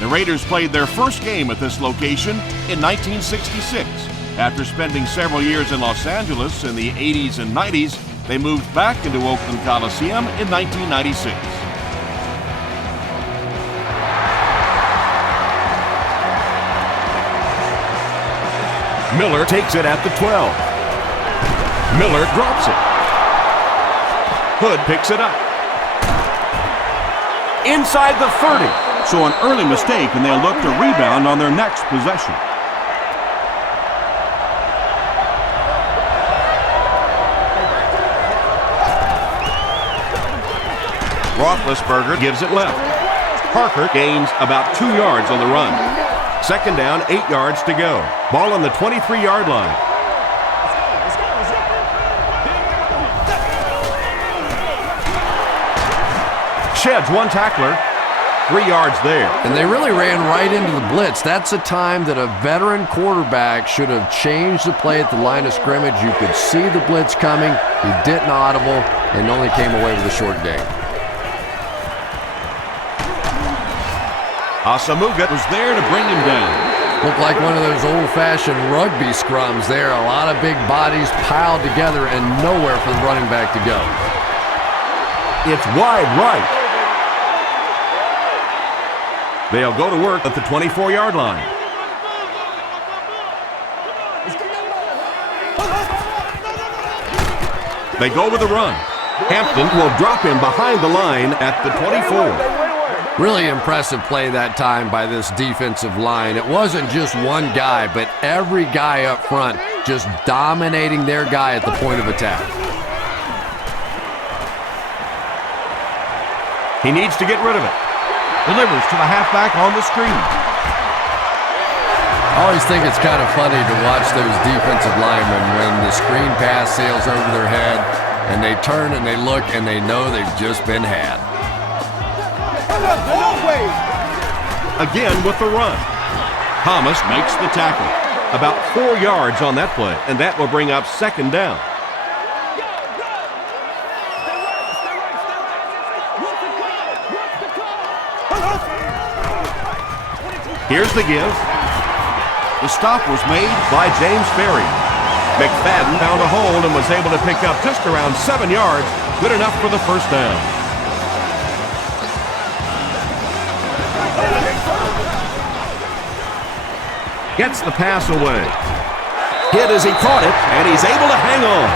The Raiders played their first game at this location in 1966. After spending several years in Los Angeles in the 80s and 90s, they moved back into Oakland Coliseum in 1996. Miller takes it at the 12. Miller drops it. Hood picks it up. Inside the 30. So an early mistake, and they'll look to rebound on their next possession. Roethlisberger gives it left. Parker gains about 2 yards on the run. Second down, 8 yards to go. Ball on the 23-yard line. Sheds one tackler. 3 yards there. And they really ran right into the blitz. That's a time that a veteran quarterback should have changed the play at the line of scrimmage. You could see the blitz coming. He didn't audible and only came away with a short gain. Asamuga was there to bring him down. Looked like one of those old-fashioned rugby scrums there. A lot of big bodies piled together and nowhere for the running back to go. It's wide right. They'll go to work at the 24-yard line. They go with the run. Hampton will drop him behind the line at the 24. Really impressive play that time by this defensive line. It wasn't just one guy, but every guy up front just dominating their guy at the point of attack. He needs to get rid of it. Delivers to the halfback on the screen. I always think it's kind of funny to watch those defensive linemen when the screen pass sails over their head and they turn and they look and they know they've just been had. Again with the run. Thomas makes the tackle. About 4 yards on that play, and that will bring up second down. Here's the give. The stop was made by James Ferry. McFadden found a hole and was able to pick up just around 7 yards, good enough for the first down. Gets the pass away. Hit as he caught it, and he's able to hang on.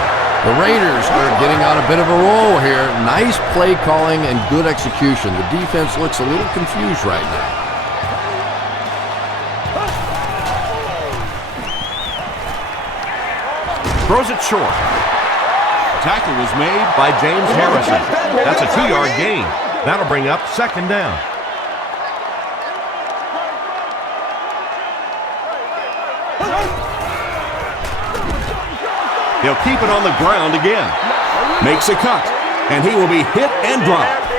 The Raiders are getting on a bit of a roll here. Nice play calling and good execution. The defense looks a little confused right now. Throws it short. Tackle was made by James Harrison. That's a 2-yard gain. That'll bring up second down. He'll keep it on the ground again. Makes a cut, and he will be hit and dropped.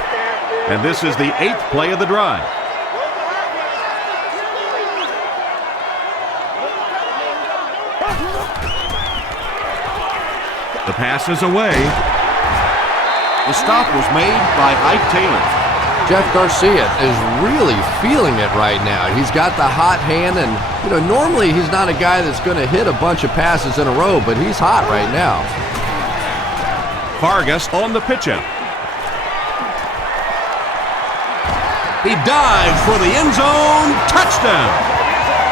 And this is the 8th play of the drive. The pass is away. The stop was made by Ike Taylor. Jeff Garcia is really feeling it right now. He's got the hot hand, and normally he's not a guy that's going to hit a bunch of passes in a row, but he's hot right now. Vargas on the pitch out. He dives for the end zone. Touchdown!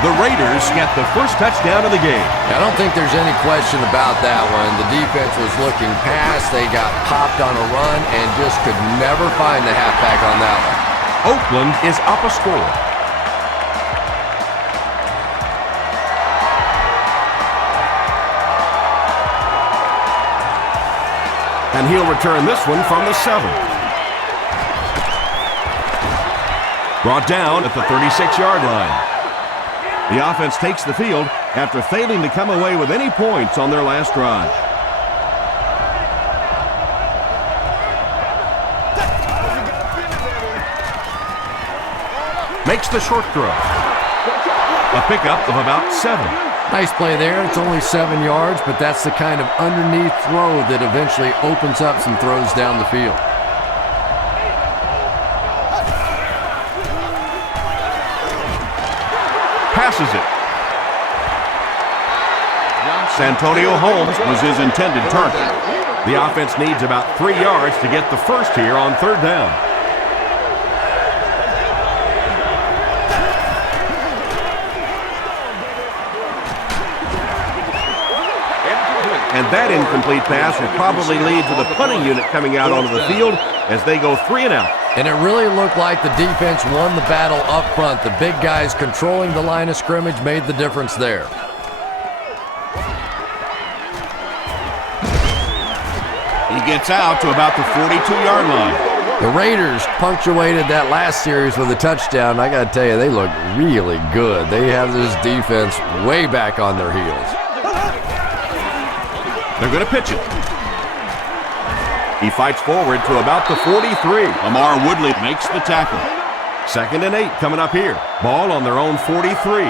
The Raiders get the first touchdown of the game. I don't think there's any question about that one. The defense was looking past. They got popped on a run and just could never find the halfback on that one. Oakland is up a score. And he'll return this one from the 7. Brought down at the 36-yard line. The offense takes the field after failing to come away with any points on their last drive. Makes the short throw. A pickup of about 7. Nice play there. It's only 7 yards, but that's the kind of underneath throw that eventually opens up some throws down the field. passes it. Santonio Holmes was his intended target. The offense needs about 3 yards to get the first here on third down. And that incomplete pass will probably lead to the punting unit coming out onto the field as they go 3 and out. And it really looked like the defense won the battle up front. The big guys controlling the line of scrimmage made the difference there. He gets out to about the 42-yard line. The Raiders punctuated that last series with a touchdown. I got to tell you, they look really good. They have this defense way back on their heels. They're going to pitch it. He fights forward to about the 43. Lamar Woodley makes the tackle. 2nd and 8 coming up here. Ball on their own 43.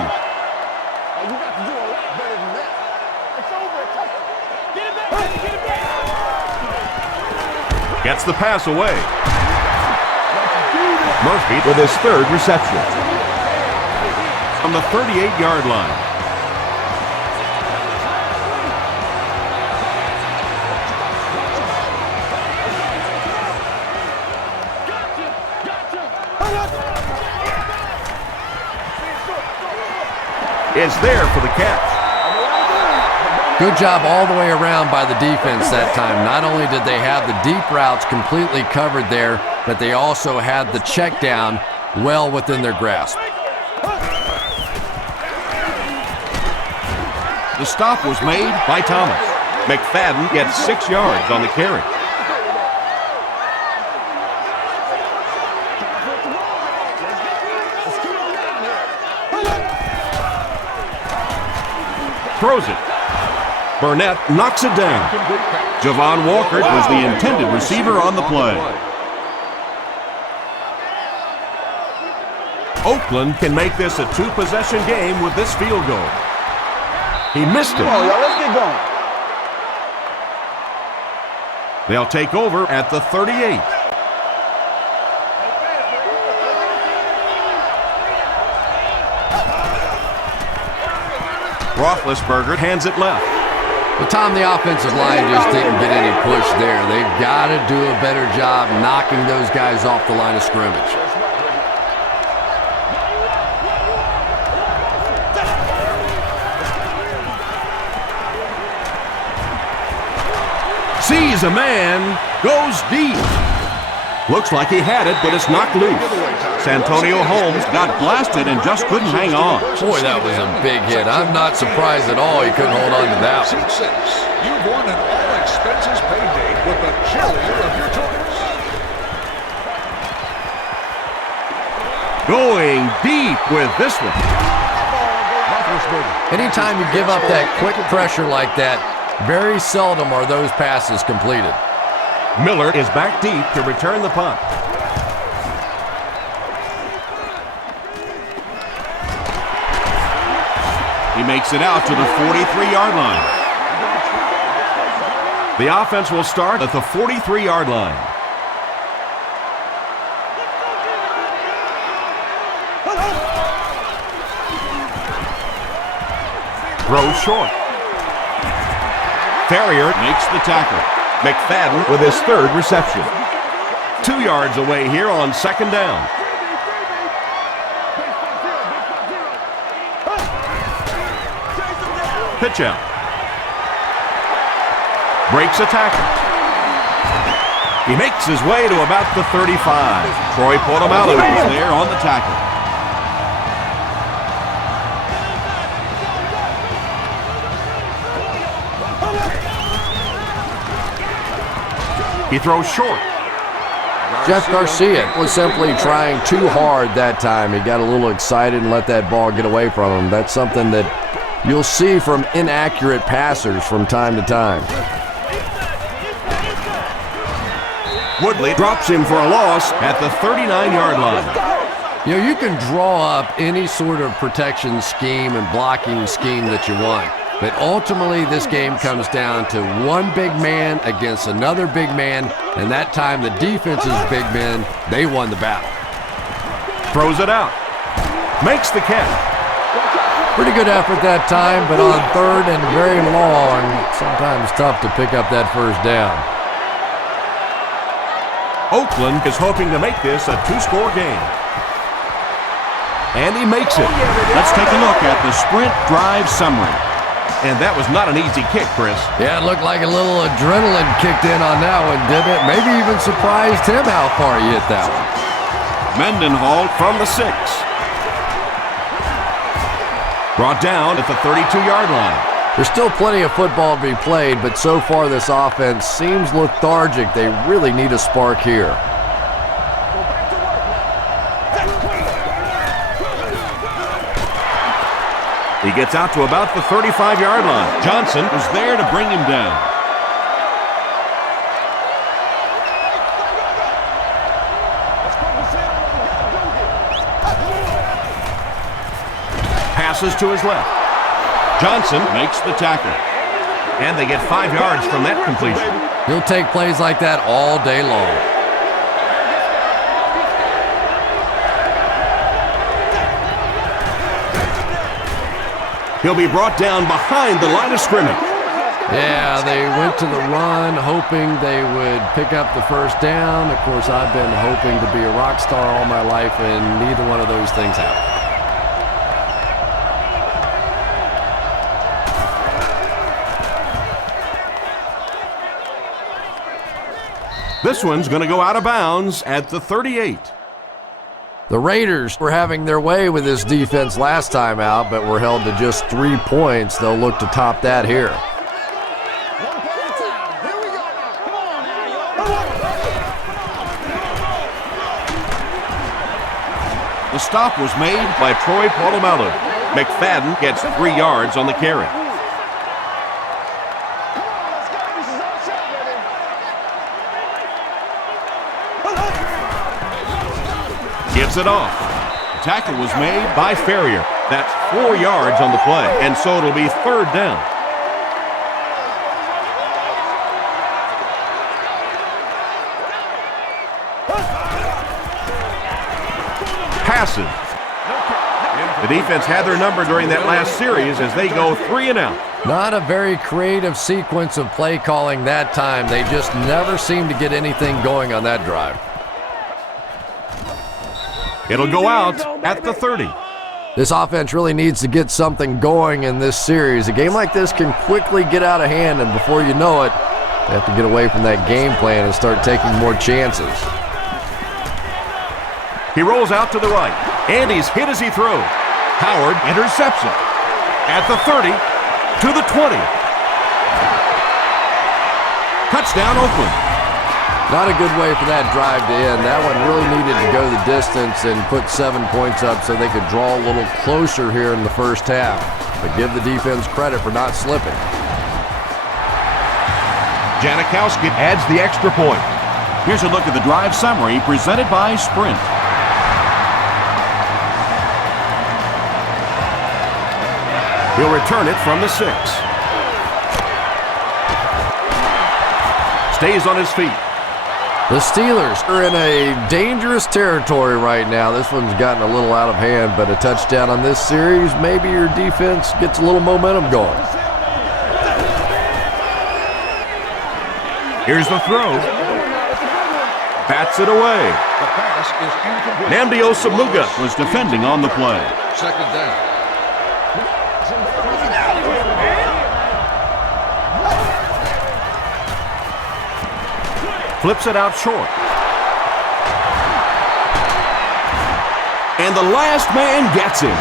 Gets the pass away. Murphy with his 3rd reception. From the 38-yard line. Is there for the catch. Good job all the way around by the defense that time. Not only did they have the deep routes completely covered there, but they also had the check down well within their grasp. The stop was made by Thomas. McFadden gets 6 yards on the carry. Throws it. Burnett knocks it down. Javon Walker was the intended receiver on the play. Oakland can make this a 2-possession game with this field goal. He missed it. Let's get going. They'll take over at the 38. Roethlisberger hands it left. But Tom, the offensive line just didn't get any push there. They've got to do a better job knocking those guys off the line of scrimmage. Sees a man, goes deep. Looks like he had it, but it's knocked loose. Santonio Holmes got blasted and just couldn't hang on. Boy, that was a big hit. I'm not surprised at all he couldn't hold on to that one. You've won an all-expenses paid date with the cheerleader of your choice. Going deep with this one. Anytime you give up that quick pressure like that, very seldom are those passes completed. Miller is back deep to return the punt. He makes it out to the 43-yard line. The offense will start at the 43-yard line. Throws short. Ferrier makes the tackle. McFadden with his 3rd reception. 2 yards away here on 2nd down. Pitch out. Breaks a tackle. He makes his way to about the 35. Troy Polamalu is there on the tackle. He throws short. Jeff Garcia was simply trying too hard that time. He got a little excited and let that ball get away from him. That's something that you'll see from inaccurate passers from time to time. Woodley drops him for a loss at the 39-yard line. You know, you can draw up any sort of protection scheme and blocking scheme that you want. But ultimately, this game comes down to one big man against another big man, and that time the defense's big men, they won the battle. Throws it out. Makes the catch. Pretty good effort that time, but on third and very long, sometimes tough to pick up that first down. Oakland is hoping to make this a two-score game. And he makes it. Let's take a look at the sprint drive summary. And that was not an easy kick, Chris. Yeah, it looked like a little adrenaline kicked in on that one, didn't it? Maybe even surprised him how far he hit that one. Mendenhall from the 6. Brought down at the 32-yard line. There's still plenty of football to be played, but so far this offense seems lethargic. They really need a spark here. He gets out to about the 35-yard line. Johnson was there to bring him down. Passes to his left. Johnson makes the tackle. And they get 5 yards from that completion. He'll take plays like that all day long. He'll be brought down behind the line of scrimmage. Yeah, they went to the run hoping they would pick up the first down. Of course, I've been hoping to be a rock star all my life, and neither one of those things happened. This one's going to go out of bounds at the 38. The Raiders were having their way with this defense last time out, but were held to just 3 points. They'll look to top that here. The stop was made by Troy Polamalu. McFadden gets 3 yards on the carry. Gives it off. The tackle was made by Ferrier. That's 4 yards on the play, and so it'll be third down. Passes. The defense had their number during that last series as they go 3 and out. Not a very creative sequence of play calling that time. They just never seem to get anything going on that drive. It'll go out at the 30. This offense really needs to get something going in this series. A game like this can quickly get out of hand, and before you know it, they have to get away from that game plan and start taking more chances. He rolls out to the right, and he's hit as he throws. Howard interception. At the 30, to the 20. Touchdown, Oakland. Not a good way for that drive to end. That one really needed to go the distance and put 7 points up so they could draw a little closer here in the first half. But give the defense credit for not slipping. Janikowski adds the extra point. Here's a look at the drive summary presented by Sprint. He'll return it from the 6. Stays on his feet. The Steelers are in a dangerous territory right now. This one's gotten a little out of hand, but a touchdown on this series, maybe your defense gets a little momentum going. Here's the throw. Bats it away. The pass is incomplete. Nnamdi Osamuga was defending on the play. Second down. Flips it out short. And the last man gets him.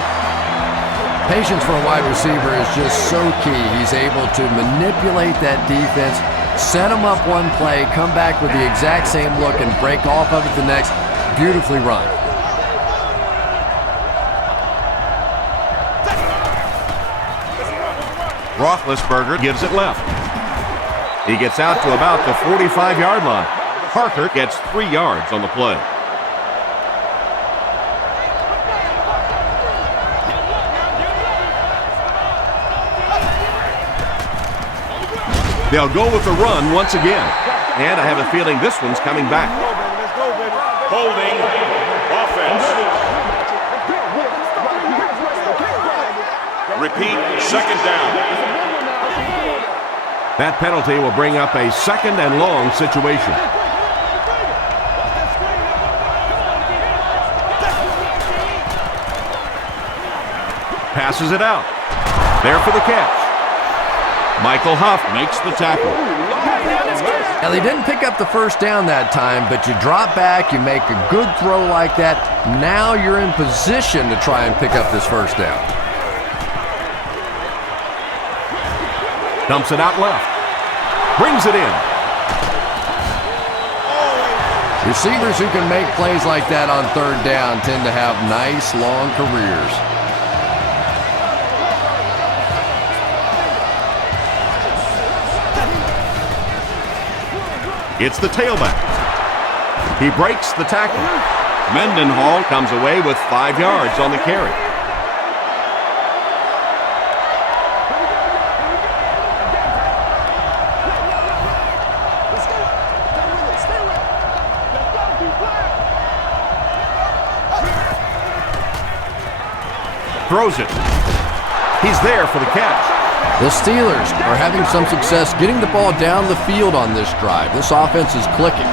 Patience for a wide receiver is just so key. He's able to manipulate that defense, set him up one play, come back with the exact same look, and break off of it the next. Beautifully run. Roethlisberger gives it left. He gets out to about the 45-yard line. Parker gets 3 yards on the play. They'll go with the run once again. And I have a feeling this one's coming back. Holding offense. repeat, second down. That penalty will bring up a second and long situation. Passes it out. There for the catch. Michael Huff makes the tackle. Now, they didn't pick up the first down that time, but you drop back, you make a good throw like that. Now you're in position to try and pick up this first down. Dumps it out left. Brings it in. Receivers who can make plays like that on third down tend to have nice, long careers. It's the tailback. He breaks the tackle. Mendenhall comes away with 5 yards on the carry. Throws it. He's there for the catch. The Steelers are having some success getting the ball down the field on this drive. This offense is clicking.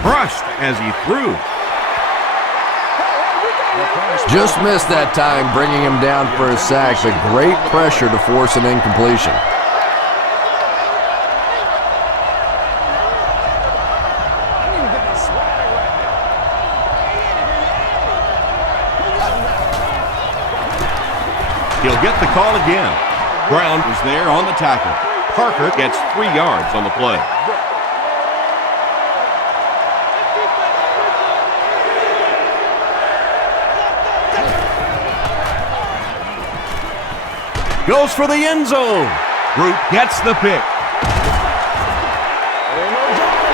Brushed as he threw. Just missed that time, bringing him down for a sack, but great pressure to force an incompletion. He'll get the call again. Brown was there on the tackle. Parker gets 3 yards on the play. Goes for the end zone. Root gets the pick.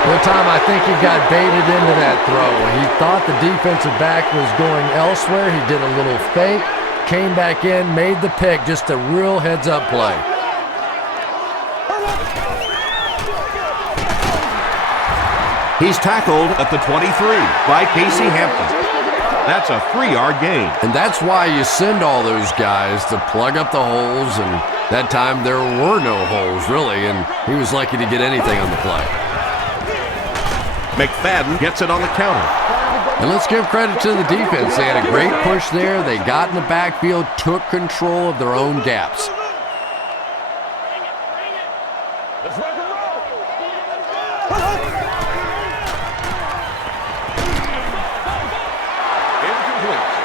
Well, Tom, I think he got baited into that throw. He thought the defensive back was going elsewhere. He did a little fake, came back in, made the pick. Just a real heads-up play. He's tackled at the 23 by Casey Hampton. That's a 3-yard gain. And that's why you send all those guys to plug up the holes, and that time there were no holes, really, and he was lucky to get anything on the play. McFadden gets it on the counter. And let's give credit to the defense. They had a great push there. They got in the backfield, took control of their own gaps.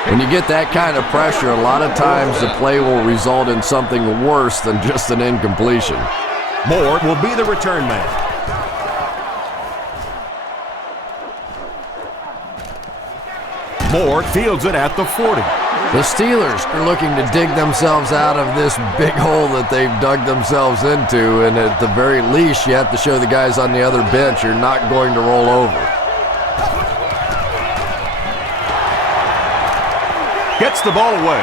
When you get that kind of pressure, a lot of times the play will result in something worse than just an incompletion. Moore will be the return man. Moore fields it at the 40. The Steelers are looking to dig themselves out of this big hole that they've dug themselves into, and at the very least, you have to show the guys on the other bench you're not going to roll over. Gets the ball away.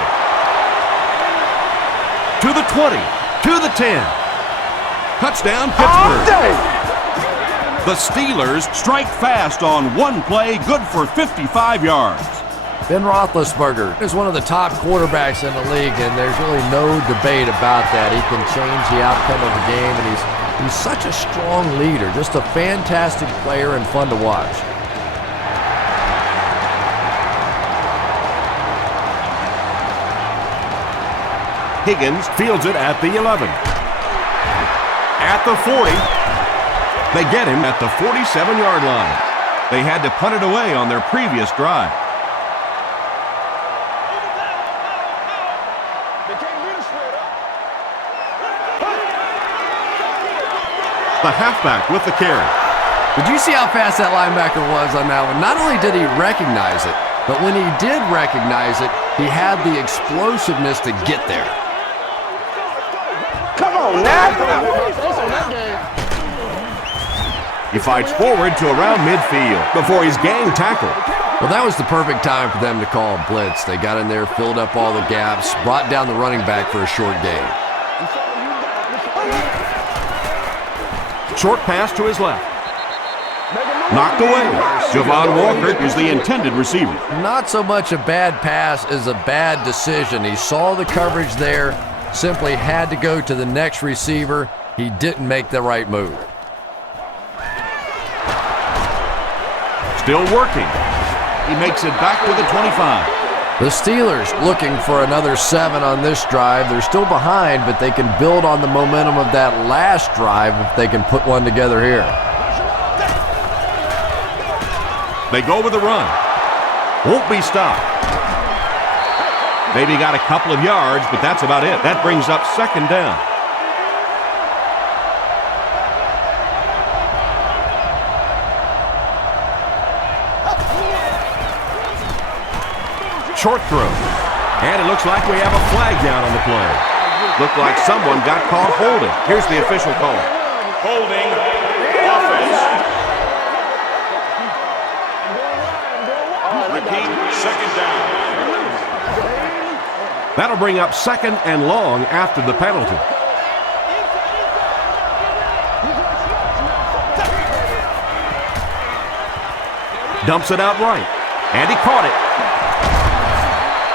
To the 20, to the 10. Touchdown, Pittsburgh. The Steelers strike fast on one play, good for 55 yards. Ben Roethlisberger is one of the top quarterbacks in the league, and there's really no debate about that. He can change the outcome of the game, and he's such a strong leader, just a fantastic player and fun to watch. Higgins fields it at the 11. At the 40. They get him at the 47-yard line. They had to punt it away on their previous drive. The halfback with the carry. Did you see how fast that linebacker was on that one? Not only did he recognize it, but when he did recognize it, he had the explosiveness to get there. Come on now. He fights forward to around midfield before he's gang tackled. Well, that was the perfect time for them to call a blitz. They got in there, filled up all the gaps, brought down the running back for a short gain. Short pass to his left. Make a move. Knocked away. Javon Walker is the intended receiver. Not so much a bad pass as a bad decision. He saw the coverage there, simply had to go to the next receiver. He didn't make the right move. Still working. He makes it back to the 25. The Steelers looking for another 7 on this drive. They're still behind, but they can build on the momentum of that last drive if they can put one together here. They go with the run. Won't be stopped. Maybe got a couple of yards, but that's about it. That brings up second down. Short throw. And it looks like we have a flag down on the play. Looked like someone got caught holding. Here's the official call. Holding. Offense. Repeat. Second down. That'll bring up second and long after the penalty. Dumps it out right. And he caught it.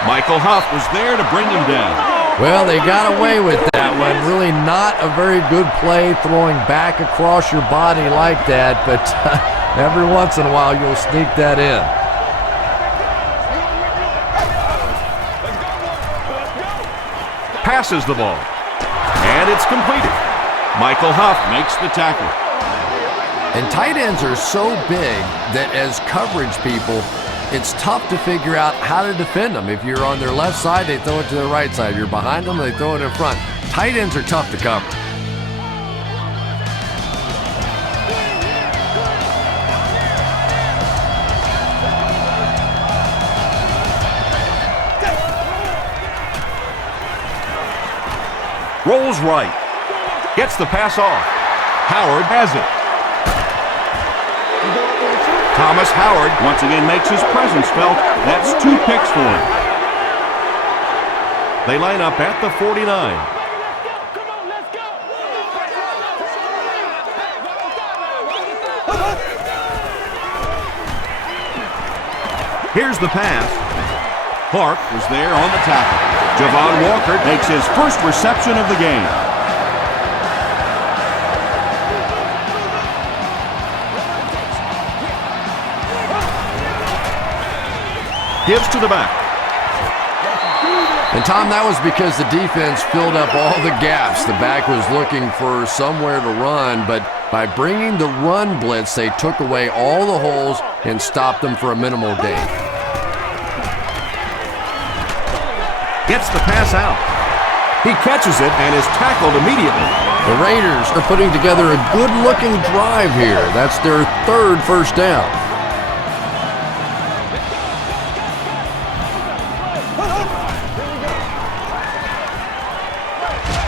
Michael Huff was there to bring him down. Well, they got away with that one. Really not a very good play throwing back across your body like that, but every once in a while you'll sneak that in. Passes the ball. And it's completed. Michael Huff makes the tackle. And tight ends are so big that as coverage people, it's tough to figure out how to defend them. If you're on their left side, they throw it to their right side. If you're behind them, they throw it in front. Tight ends are tough to cover. Rolls right. Gets the pass off. Howard has it. Thomas Howard once again makes his presence felt. That's 2 picks for him. They line up at the 49. Here's the pass. Clark was there on the tackle. Javon Walker makes his first reception of the game. Gives to the back. And Tom, that was because the defense filled up all the gaps. The back was looking for somewhere to run, but by bringing the run blitz, they took away all the holes and stopped them for a minimal gain. Gets the pass out. He catches it and is tackled immediately. The Raiders are putting together a good-looking drive here. That's their 3rd first down.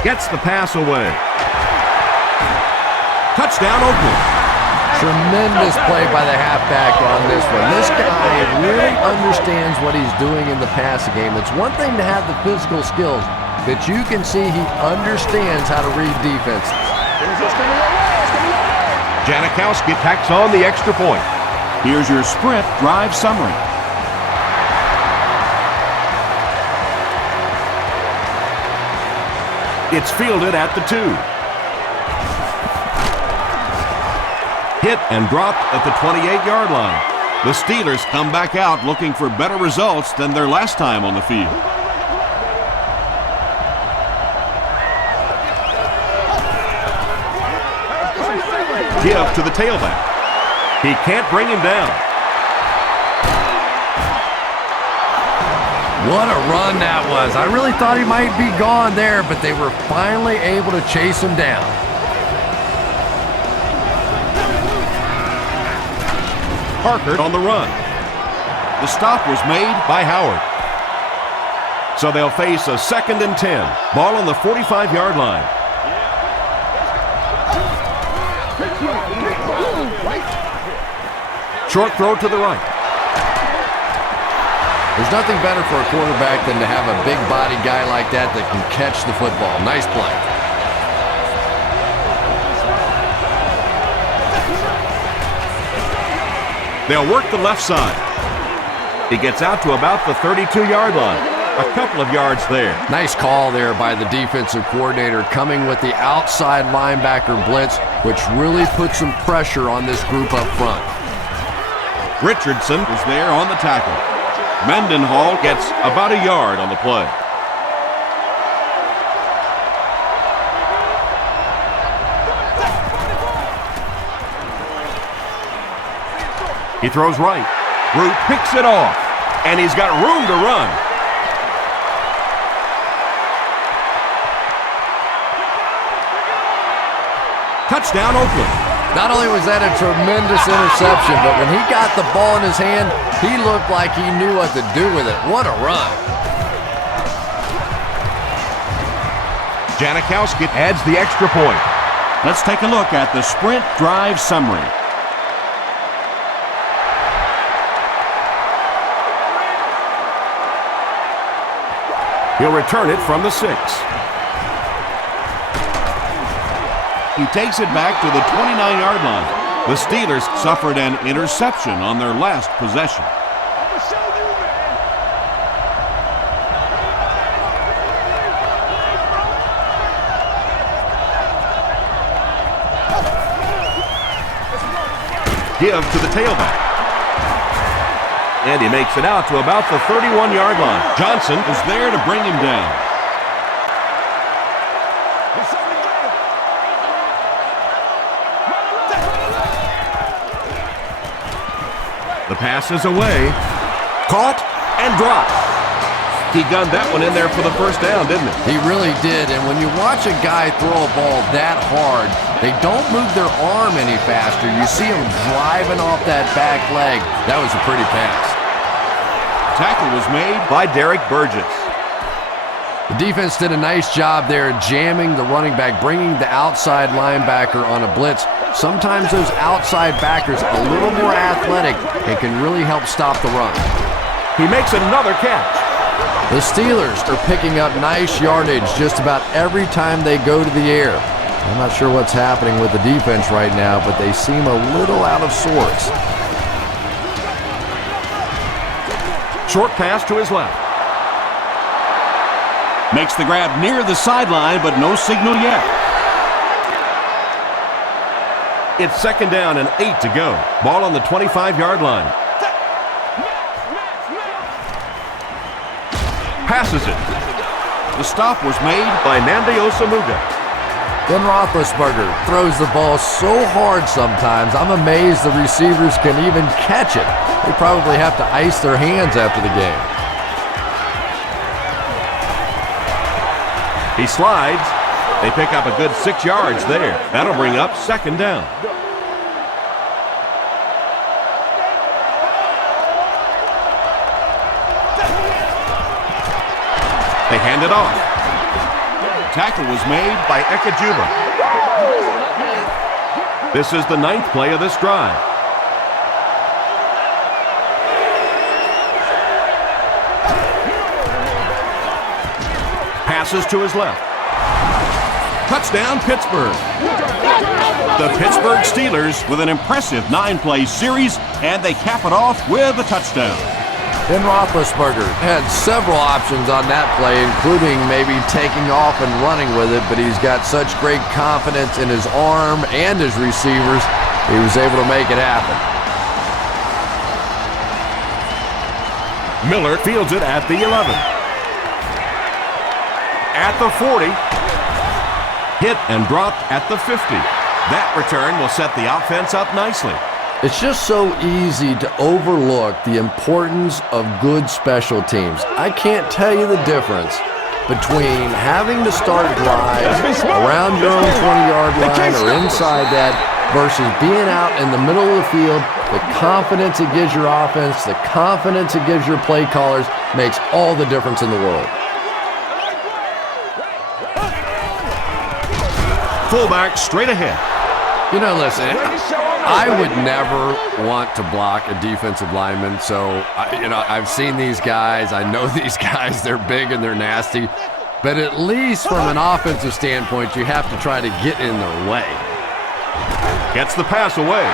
Gets the pass away. Touchdown, Oakland. Tremendous play by the halfback on this one. This guy really understands what he's doing in the passing game. It's one thing to have the physical skills, but you can see he understands how to read defenses. Janikowski tacks on the extra point. Here's your sprint drive summary. It's fielded at the 2. Hit and dropped at the 28-yard line. The Steelers come back out looking for better results than their last time on the field. Give to the tailback. He can't bring him down. What a run that was. I really thought he might be gone there, but they were finally able to chase him down. Parker on the run. The stop was made by Howard. So they'll face a 2nd and 10. Ball on the 45-yard line. Short throw to the right. There's nothing better for a quarterback than to have a big body guy like that can catch the football. Nice play. They'll work the left side. He gets out to about the 32-yard line. A couple of yards there. Nice call there by the defensive coordinator, coming with the outside linebacker blitz, which really puts some pressure on this group up front. Richardson was there on the tackle. Mendenhall gets about a yard on the play. He throws right. Root picks it off, and he's got room to run. Touchdown, Oakland. Not only was that a tremendous interception, but when he got the ball in his hand, he looked like he knew what to do with it. What a run. Janikowski adds the extra point. Let's take a look at the sprint drive summary. He'll return it from the 6. He takes it back to the 29-yard line. The Steelers suffered an interception on their last possession. Give to the tailback. And he makes it out to about the 31-yard line. Johnson is there to bring him down. The pass is away. Caught and dropped. He gunned that one in there for the first down, didn't he? He really did, and when you watch a guy throw a ball that hard, they don't move their arm any faster. You see him driving off that back leg. That was a pretty pass. Tackle was made by Derek Burgess. The defense did a nice job there jamming the running back, bringing the outside linebacker on a blitz. Sometimes those outside backers a little more athletic and can really help stop the run. He makes another catch. The Steelers are picking up nice yardage just about every time they go to the air. I'm not sure what's happening with the defense right now, but they seem a little out of sorts. Short pass to his left. Makes the grab near the sideline, but no signal yet. It's second down and 8 to go. Ball on the 25-yard line. Passes it. The stop was made by Nandi Osamuga. Ben Roethlisberger throws the ball so hard sometimes, I'm amazed the receivers can even catch it. They probably have to ice their hands after the game. He slides. They pick up a good 6 yards there. That'll bring up second down. They hand it off. Tackle was made by Ekajuba. This is the 9th play of this drive. Passes to his left. Touchdown, Pittsburgh. The Pittsburgh Steelers with an impressive 9-play series, and they cap it off with a touchdown. Ben Roethlisberger had several options on that play, including maybe taking off and running with it, but he's got such great confidence in his arm and his receivers, he was able to make it happen. Miller fields it at the 11. At the 40. Hit and dropped at the 50. That return will set the offense up nicely. It's just so easy to overlook the importance of good special teams. I can't tell you the difference between having to start drives around your own 20-yard line or inside that versus being out in the middle of the field. The confidence it gives your offense, the confidence it gives your play callers makes all the difference in the world. Fullback straight ahead. You know, listen, I would never want to block a defensive lineman, so, I've seen these guys. I know these guys. They're big and they're nasty. But at least from an offensive standpoint, you have to try to get in their way. Gets the pass away.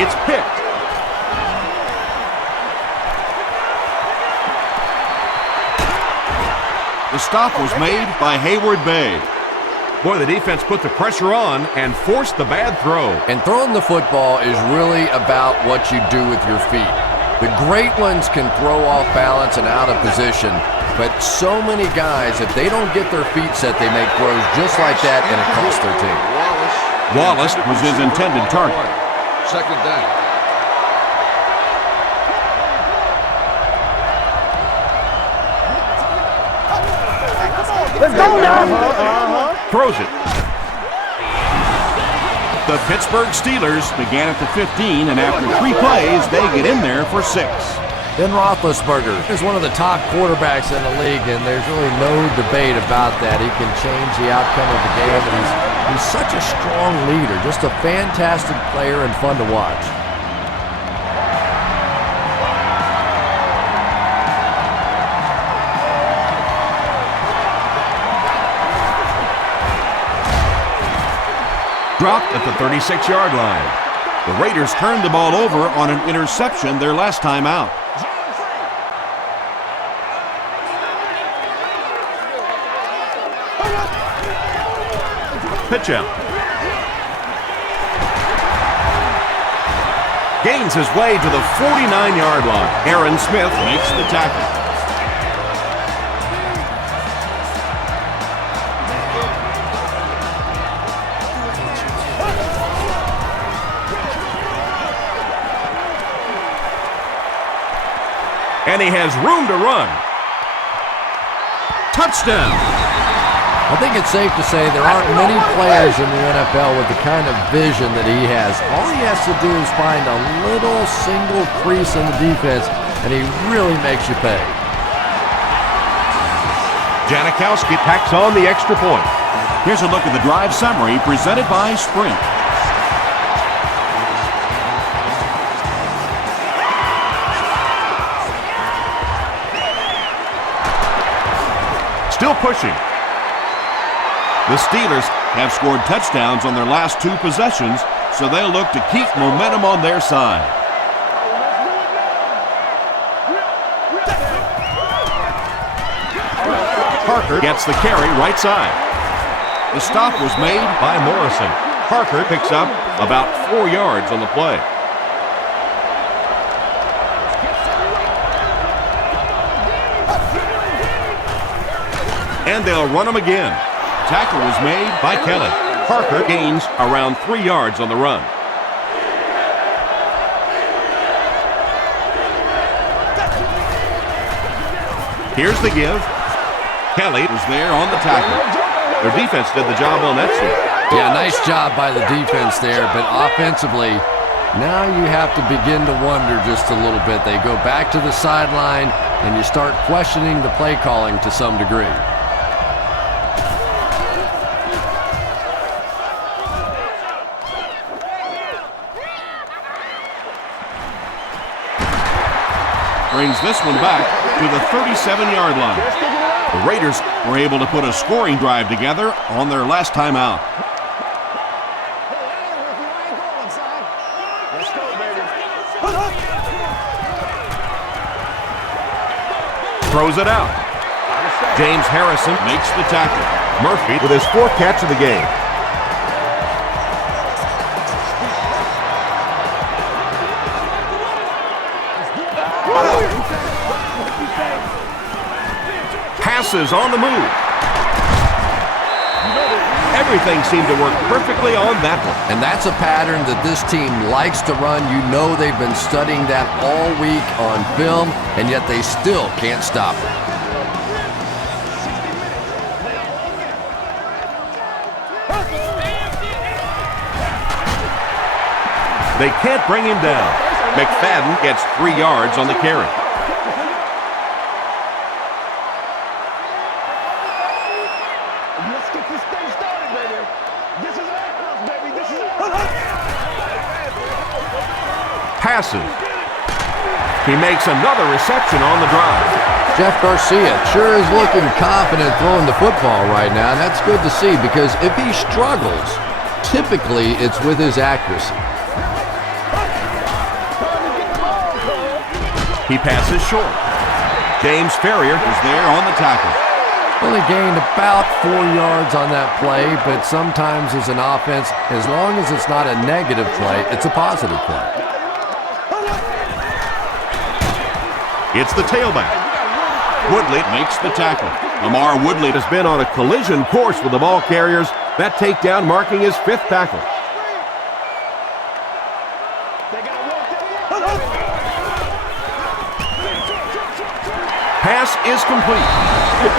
It's picked. The stop was made by Hayward Bay. Boy, the defense put the pressure on and forced the bad throw. And throwing the football is really about what you do with your feet. The great ones can throw off balance and out of position, but so many guys, if they don't get their feet set, they make throws just like that, and it costs their team. Wallace was his intended target. Second down. Let's go now. Throws it. The Pittsburgh Steelers began at the 15, and after 3 plays, they get in there for 6. Ben Roethlisberger is one of the top quarterbacks in the league, and there's really no debate about that. He can change the outcome of the game, and he's such a strong leader, just a fantastic player and fun to watch. Dropped at the 36-yard line. The Raiders turned the ball over on an interception their last time out. Pitch out. Gains his way to the 49-yard line. Aaron Smith makes the tackle. And he has room to run. Touchdown. I think it's safe to say there aren't many players in the NFL with the kind of vision that he has. All he has to do is find a little single crease in the defense, and he really makes you pay. Janikowski tacks on the extra point. Here's a look at the drive summary presented by Sprint. Still pushing. The Steelers have scored touchdowns on their last 2 possessions, so they'll look to keep momentum on their side. Parker gets the carry right side. The stop was made by Morrison. Parker picks up about 4 yards on the play. And they'll run him again. Tackle was made by Kelly. Parker gains around 3 yards on the run. Here's the give. Kelly was there on the tackle. Their defense did the job on that scene. Yeah, nice job by the defense there, but offensively, now you have to begin to wonder just a little bit. They go back to the sideline, and you start questioning the play calling to some degree. Brings this one back to the 37-yard line. The Raiders were able to put a scoring drive together on their last time out. Throws it out. James Harrison makes the tackle. Murphy with his 4th catch of the game. Passes on the move. Everything seemed to work perfectly on that one. And that's a pattern that this team likes to run. You know they've been studying that all week on film, and yet they still can't stop it. They can't bring him down. McFadden gets 3 yards on the carry. Passes. He makes another reception on the drive. Jeff Garcia sure is looking confident throwing the football right now. That's good to see, because if he struggles, typically it's with his accuracy. He passes short. James Ferrier is there on the tackle. Only gained about 4 yards on that play, but sometimes as an offense, as long as it's not a negative play, it's a positive play. It's the tailback. Woodley makes the tackle. Lamar Woodley has been on a collision course with the ball carriers. That takedown marking his 5th tackle. Pass is complete.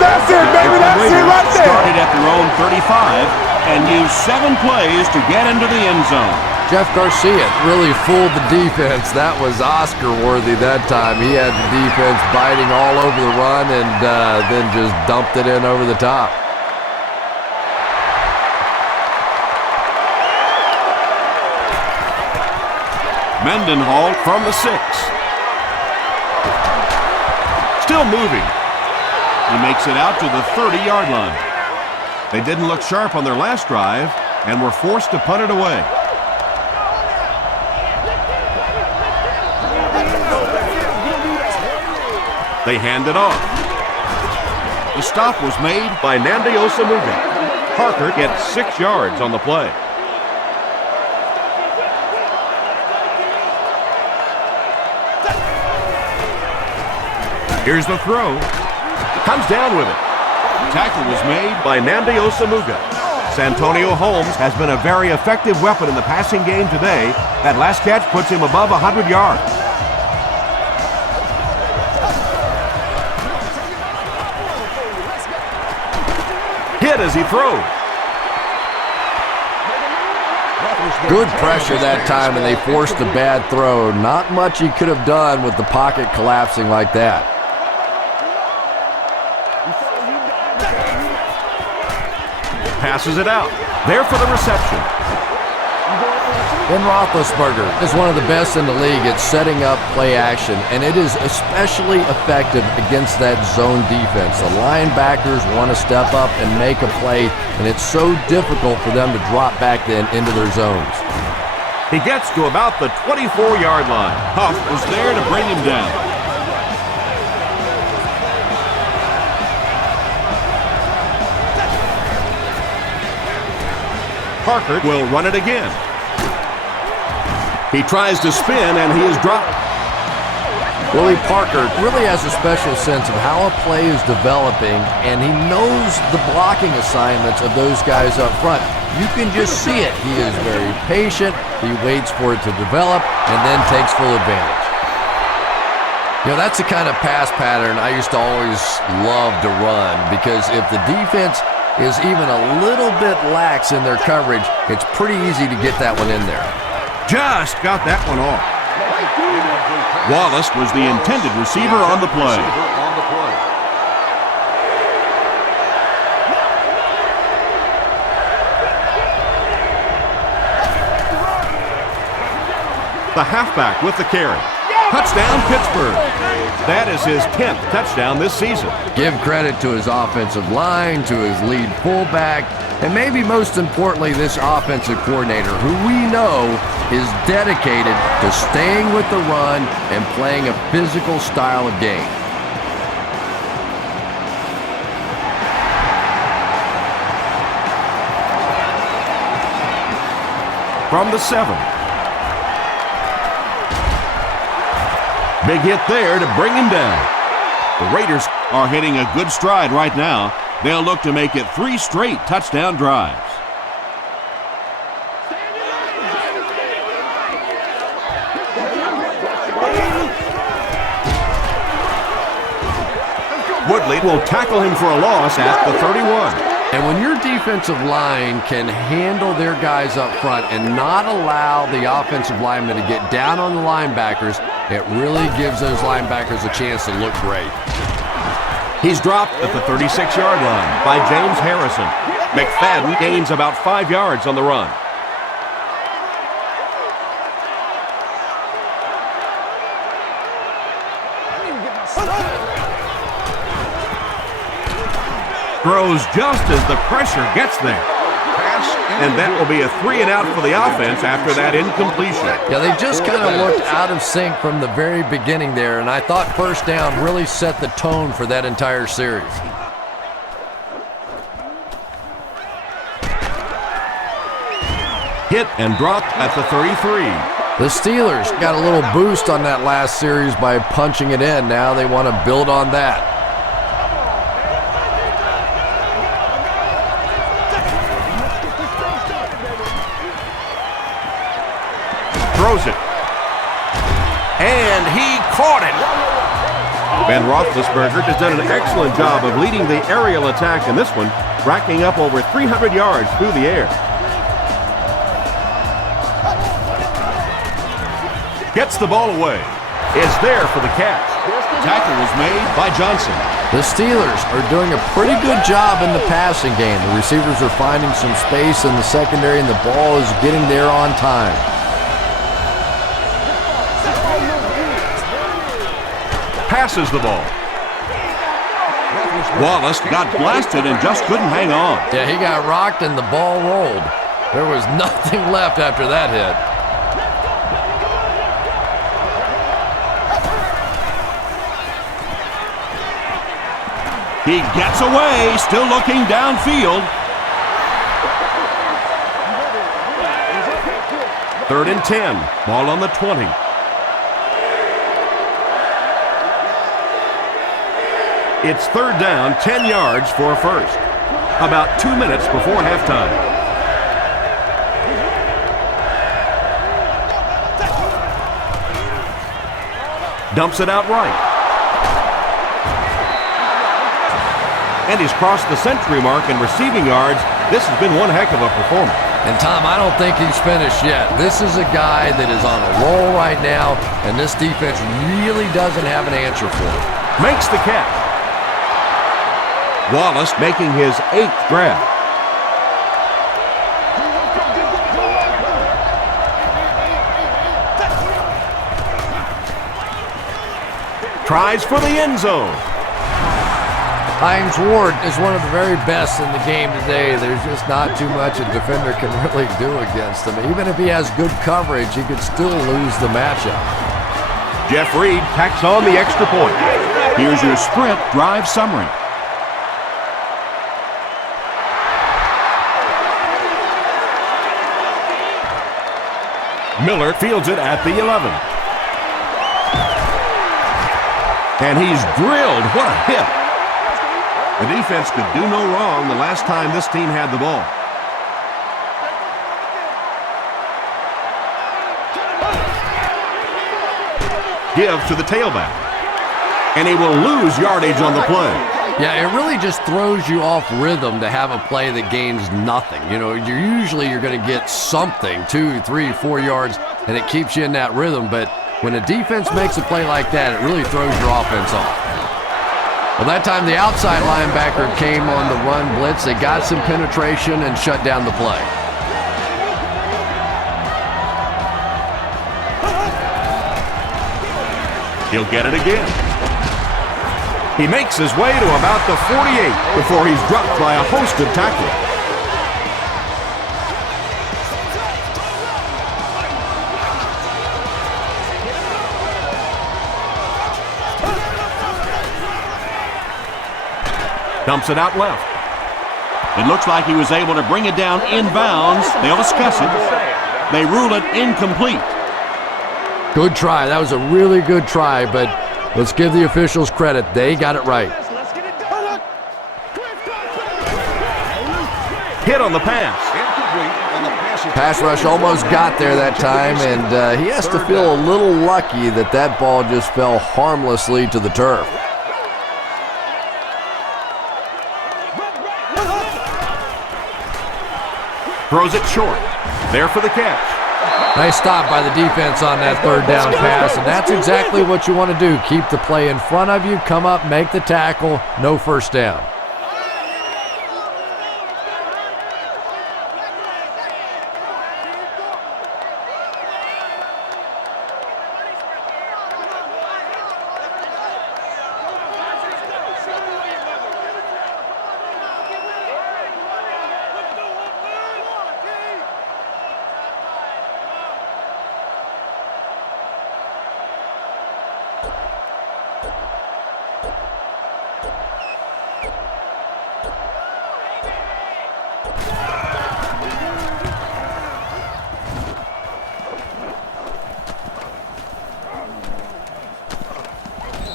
That's it, baby. That's it right there. Started at their own 35 and used 7 plays to get into the end zone. Jeff Garcia really fooled the defense. That was Oscar-worthy that time. He had the defense biting all over the run and then just dumped it in over the top. Mendenhall from the 6. Still moving. He makes it out to the 30-yard line. They didn't look sharp on their last drive and were forced to punt it away. They hand it off. The stop was made by Nnamdi Osamuga. Parker gets 6 yards on the play. Here's the throw. Comes down with it. Tackle was made by Nnamdi Osamuga. Santonio Holmes has been a very effective weapon in the passing game today. That last catch puts him above 100 yards. Hit as he throws. Good pressure that time, and they forced a bad throw. Not much he could have done with the pocket collapsing like that. Passes it out. There for the reception. Ben Roethlisberger is one of the best in the league at setting up play action, and it is especially effective against that zone defense. The linebackers want to step up and make a play, and it's so difficult for them to drop back then into their zones. He gets to about the 24-yard line. Huff was there to bring him down. Parker will run it again. He tries to spin, and he is dropped. Willie Parker really has a special sense of how a play is developing, and he knows the blocking assignments of those guys up front. You can just see it. He is very patient. He waits for it to develop and then takes full advantage. You know, that's the kind of pass pattern I used to always love to run, because if the defense is even a little bit lax in their coverage, it's pretty easy to get that one in there. Just got that one off. Wallace was the intended receiver on the play. The halfback with the carry. Touchdown, Pittsburgh. That is his 10th touchdown this season. Give credit to his offensive line, to his lead fullback, and maybe most importantly, this offensive coordinator, who we know is dedicated to staying with the run and playing a physical style of game. From the 7. Big hit there to bring him down. The Raiders are hitting a good stride right now. They'll look to make it 3 straight touchdown drives. Woodley will tackle him for a loss at the 31. And when your defensive line can handle their guys up front and not allow the offensive linemen to get down on the linebackers, it really gives those linebackers a chance to look great. He's dropped at the 36-yard line by James Harrison. McFadden gains about 5 yards on the run. Throws just as the pressure gets there. And that will be a 3 and out for the offense after that incompletion. Yeah, they just kind of looked out of sync from the very beginning there, and I thought first down really set the tone for that entire series. Hit and dropped at the 33. The Steelers got a little boost on that last series by punching it in. Now they want to build on that. Throws it. And he caught it. Ben Roethlisberger has done an excellent job of leading the aerial attack in this one, racking up over 300 yards through the air. Gets the ball away. Is there for the catch. Tackle was made by Johnson. The Steelers are doing a pretty good job in the passing game. The receivers are finding some space in the secondary, and the ball is getting there on time. Passes the ball. Wallace got blasted and just couldn't hang on. Yeah, he got rocked and the ball rolled. There was nothing left after that hit. He gets away, still looking downfield. 3rd and 10, ball on the 20. It's 3rd down, 10 yards for a first. About 2 minutes before halftime. Dumps it out right. And he's crossed the century mark in receiving yards. This has been one heck of a performance. And Tom, I don't think he's finished yet. This is a guy that is on a roll right now, and this defense really doesn't have an answer for him. Makes the catch. Wallace making his 8th grab. Tries for the end zone. Hines Ward is one of the very best in the game today. There's just not too much a defender can really do against him. Even if he has good coverage, he could still lose the matchup. Jeff Reed tacks on the extra point. Here's your sprint drive summary. Miller fields it at the 11. And he's drilled. What a hit. The defense could do no wrong the last time this team had the ball. Give to the tailback. And he will lose yardage on the play. Yeah, it really just throws you off rhythm to have a play that gains nothing. You know, you're going to get something, 2, 3, 4 yards, and it keeps you in that rhythm. But when a defense makes a play like that, it really throws your offense off. Well, that time the outside linebacker came on the run blitz. They got some penetration and shut down the play. He'll get it again. He makes his way to about the 48 before he's dropped by a host of tacklers. Dumps it out left. It looks like he was able to bring it down inbounds. They'll discuss it. They rule it incomplete. Good try. That was a really good try, but let's give the officials credit. They got it right. Hit on the pass. Pass rush almost got there that time, and he has to feel a little lucky that that ball just fell harmlessly to the turf. Throws it short. There for the catch. Nice stop by the defense on that 3rd down pass, and that's exactly what you want to do. Keep the play in front of you, come up, make the tackle, no first down.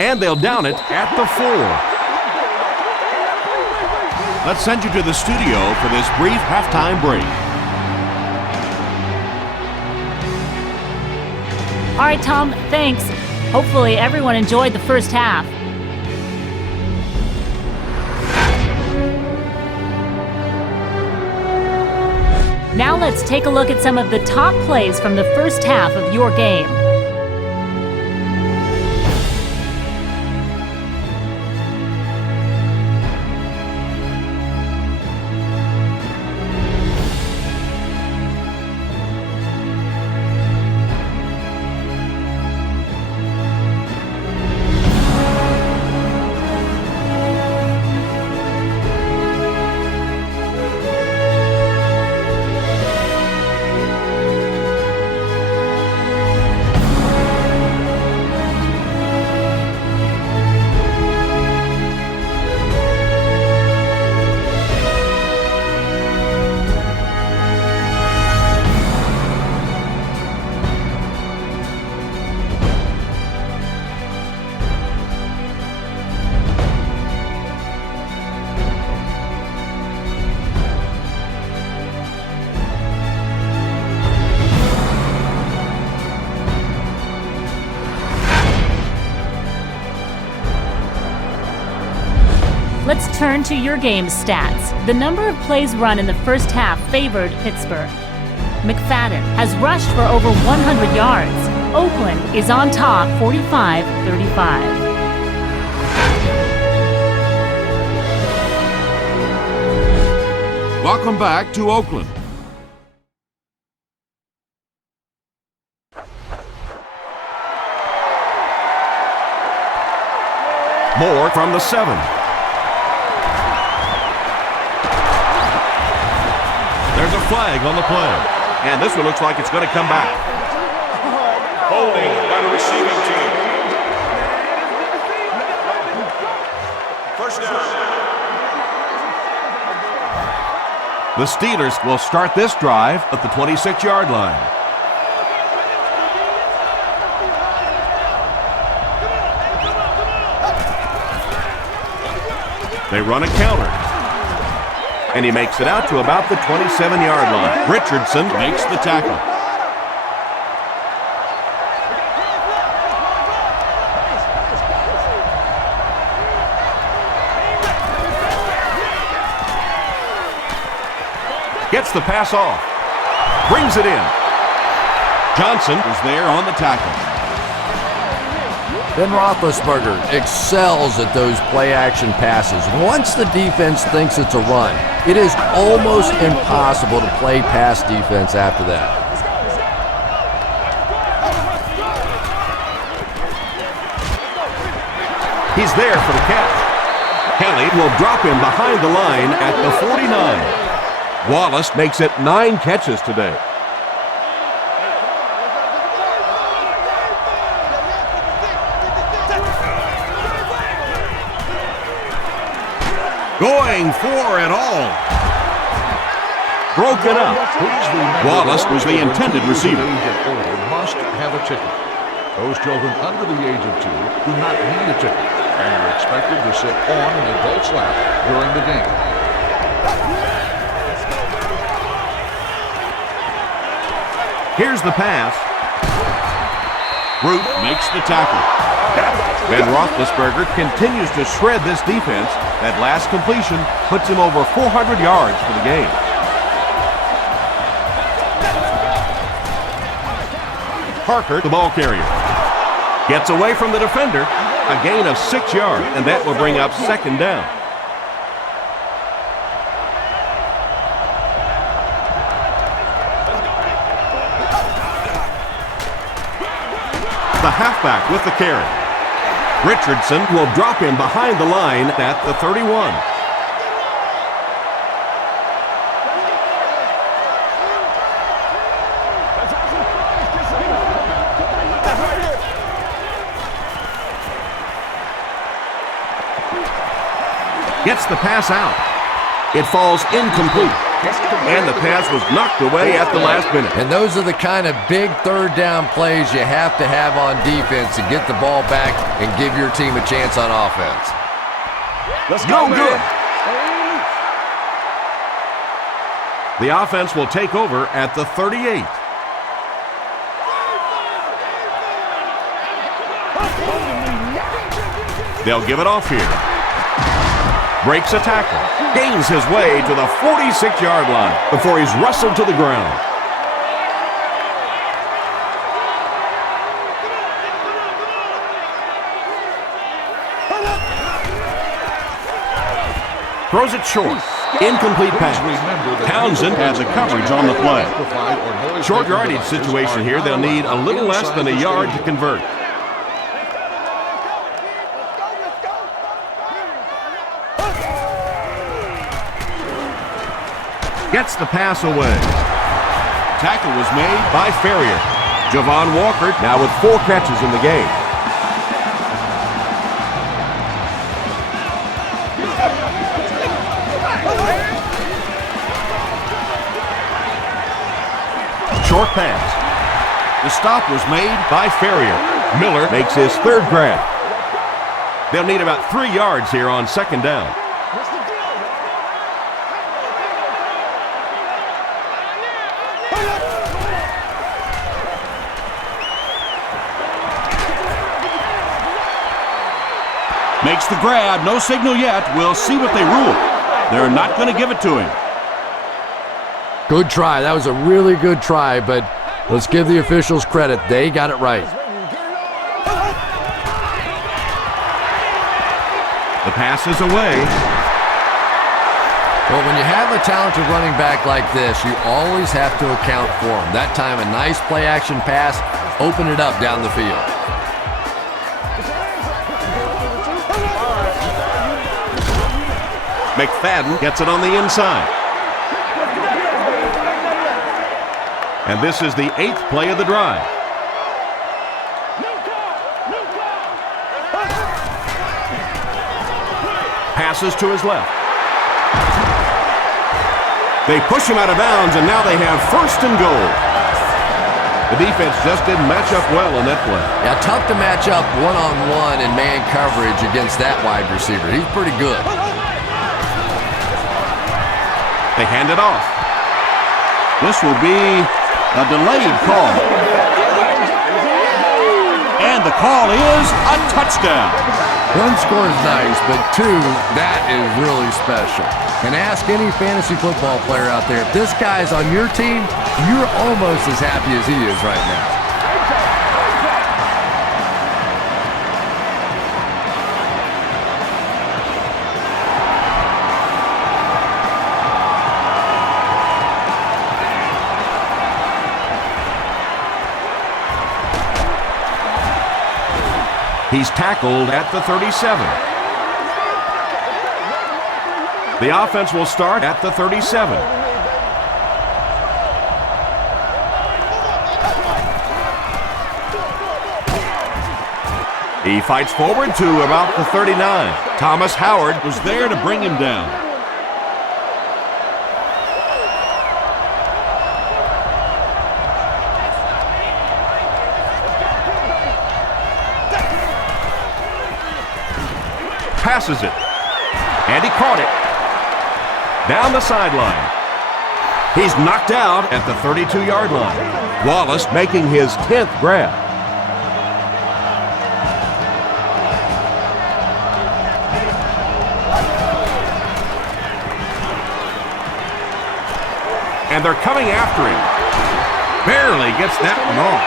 And they'll down it at the 4. Let's send you to the studio for this brief halftime break. All right, Tom, thanks. Hopefully everyone enjoyed the first half. Now let's take a look at some of the top plays from the first half of your game. Let's turn to your game stats. The number of plays run in the first half favored Pittsburgh. McFadden has rushed for over 100 yards. Oakland is on top 45-35. Welcome back to Oakland. Moore from the 7. There's a flag on the play. And this one looks like it's going to come back. Holding by the receiving team. First down. The Steelers will start this drive at the 26-yard line. They run a counter. And he makes it out to about the 27-yard line. Richardson makes the tackle. Gets the pass off. Brings it in. Johnson is there on the tackle. Ben Roethlisberger excels at those play-action passes. Once the defense thinks it's a run, it is almost impossible to play pass defense after that. He's there for the catch. Kelly will drop him behind the line at the 49. Wallace makes it 9 catches today. Going for it all. Broken up. Wallace was the intended receiver. Must have a ticket. Those children under the age of 2 do not need a ticket and are expected to sit on an adult's lap during the game. Here's the pass. Root makes the tackle. Ben Roethlisberger continues to shred this defense. That last completion puts him over 400 yards for the game. Parker, the ball carrier, gets away from the defender. A gain of 6 yards, and that will bring up second down. The halfback with the carry. Richardson will drop him behind the line at the 31. Gets the pass out. It falls incomplete. And the pass was knocked away at the last minute. And those are the kind of big third down plays you have to have on defense to get the ball back and give your team a chance on offense. Let's go, No good. The offense will take over at the 38. They'll give it off here. Breaks a tackle. Gains his way to the 46-yard line before he's wrestled to the ground. Throws it short. Incomplete pass. Townsend has the coverage on the play. Short yardage situation here. They'll need a little less than a yard to convert. Gets the pass away. Tackle was made by Ferrier. Javon Walker now with 4 catches in the game. Short pass. The stop was made by Ferrier. Miller makes his 3rd grab. They'll need about 3 yards here on 2nd down. Makes the grab. No signal yet. We'll see what they rule. They're not going to give it to him. Good try. That was a really good try, but let's give the officials credit. They got it right. The pass is away. Well, when you have a talented running back like this, you always have to account for him. That time, a nice play-action pass opened it up down the field. McFadden gets it on the inside. And this is the 8th play of the drive. Passes to his left. They push him out of bounds, and now they have 1st and goal. The defense just didn't match up well on that play. Yeah, tough to match up one-on-one in man coverage against that wide receiver. He's pretty good. They hand it off. This will be a delayed call. And the call is a touchdown. 1 score is nice, but 2, that is really special. And ask any fantasy football player out there, if this guy's on your team, you're almost as happy as he is right now. He's tackled at the 37. The offense will start at the 37. He fights forward to about the 39. Thomas Howard was there to bring him down. Passes it. And he caught it. Down the sideline. He's knocked out at the 32-yard line. Wallace making his 10th grab. And they're coming after him. Barely gets that one off.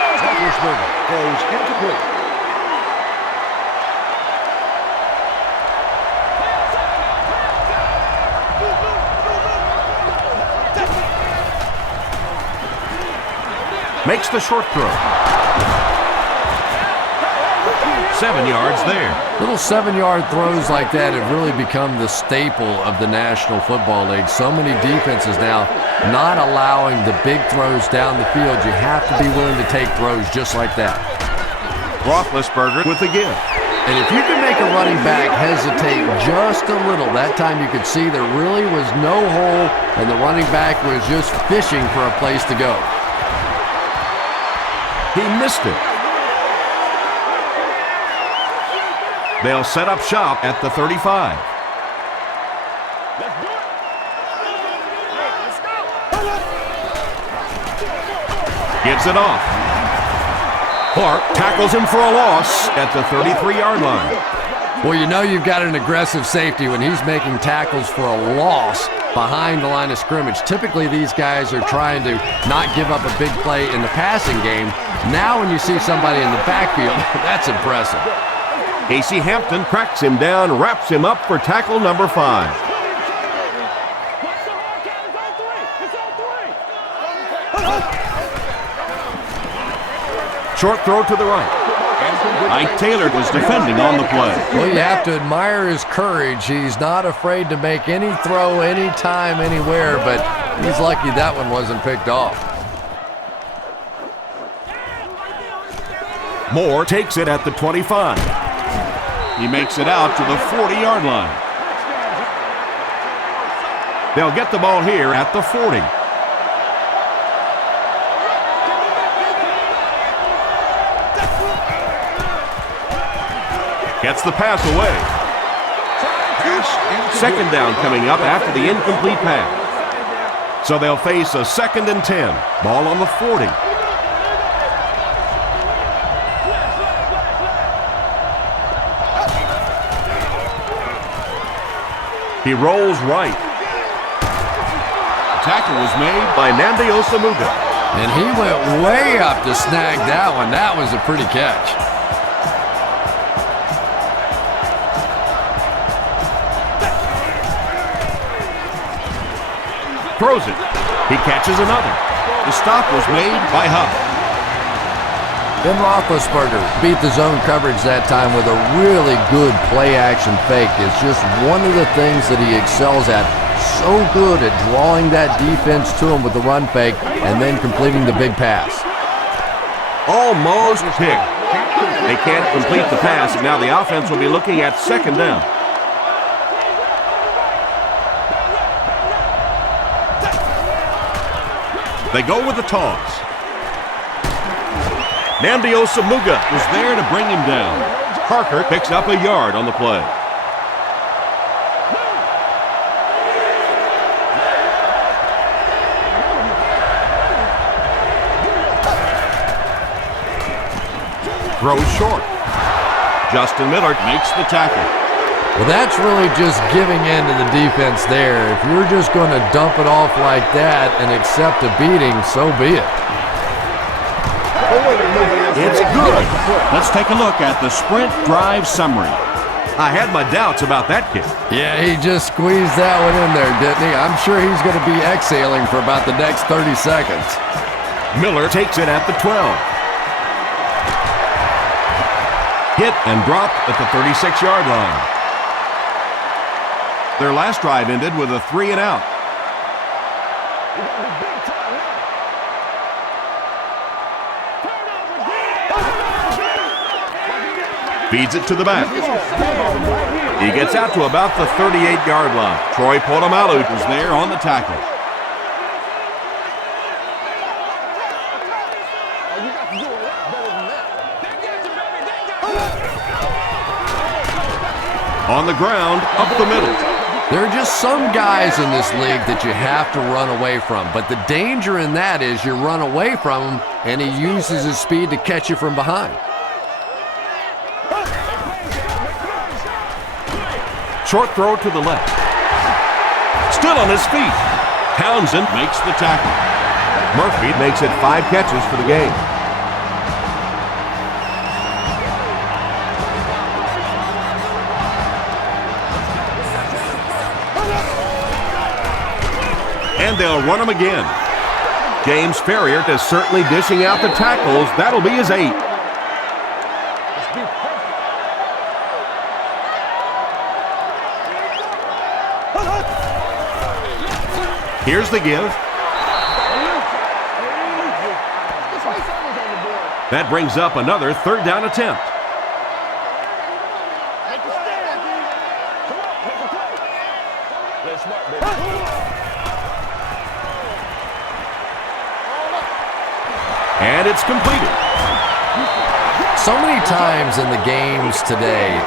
Goes incomplete. Makes the short throw. 7 yards there. Little 7-yard throws like that have really become the staple of the National Football League. So many defenses now not allowing the big throws down the field. You have to be willing to take throws just like that. Roethlisberger with the give. And if you can make a running back hesitate just a little, that time you could see there really was no hole and the running back was just fishing for a place to go. He missed it. They'll set up shop at the 35. Gives it off. Clark tackles him for a loss at the 33-yard line. Well, you know you've got an aggressive safety when he's making tackles for a loss behind the line of scrimmage. Typically, these guys are trying to not give up a big play in the passing game. Now when you see somebody in the backfield, that's impressive. Casey Hampton cracks him down, wraps him up for tackle number 5. Short throw to the right. Ike Taylor was defending on the play. Well, you have to admire his courage. He's not afraid to make any throw, anytime, anywhere, but he's lucky that one wasn't picked off. Moore takes it at the 25. He makes it out to the 40-yard line. They'll get the ball here at the 40. Gets the pass away. Second down coming up after the incomplete pass. So they'll face a 2nd and 10. Ball on the 40. He rolls right. The tackle was made by Nnamdi Osamuga. And he went way up to snag that one. That was a pretty catch. Throws it. He catches another. The stop was made by Huff. Ben Roethlisberger beat the zone coverage that time with a really good play-action fake. It's just one of the things that he excels at. So good at drawing that defense to him with the run fake and then completing the big pass. Almost picked. They can't complete the pass, and now the offense will be looking at 2nd down. They go with the toss. Nnamdi Osamuga was there to bring him down. Parker picks up a yard on the play. Throws short. Justin Miller makes the tackle. Well, that's really just giving in to the defense there. If you're just going to dump it off like that and accept a beating, so be it. It's good. Let's take a look at the sprint drive summary. I had my doubts about that kid. Yeah, he just squeezed that one in there, didn't he? I'm sure he's going to be exhaling for about the next 30 seconds. Miller takes it at the 12. Hit and dropped at the 36-yard line. Their last drive ended with a 3-and-out. Feeds it to the back. He gets out to about the 38-yard line. Troy Polamalu is there on the tackle. On the ground, up the middle. There are just some guys in this league that you have to run away from, but the danger in that is you run away from him and he uses his speed to catch you from behind. Short throw to the left. Still on his feet. Townsend makes the tackle. Murphy makes it 5 catches for the game. And they'll run him again. James Ferrier is certainly dishing out the tackles. That'll be his 8th. Here's the give. That brings up another 3rd down attempt. And it's completed. So many times in the games today,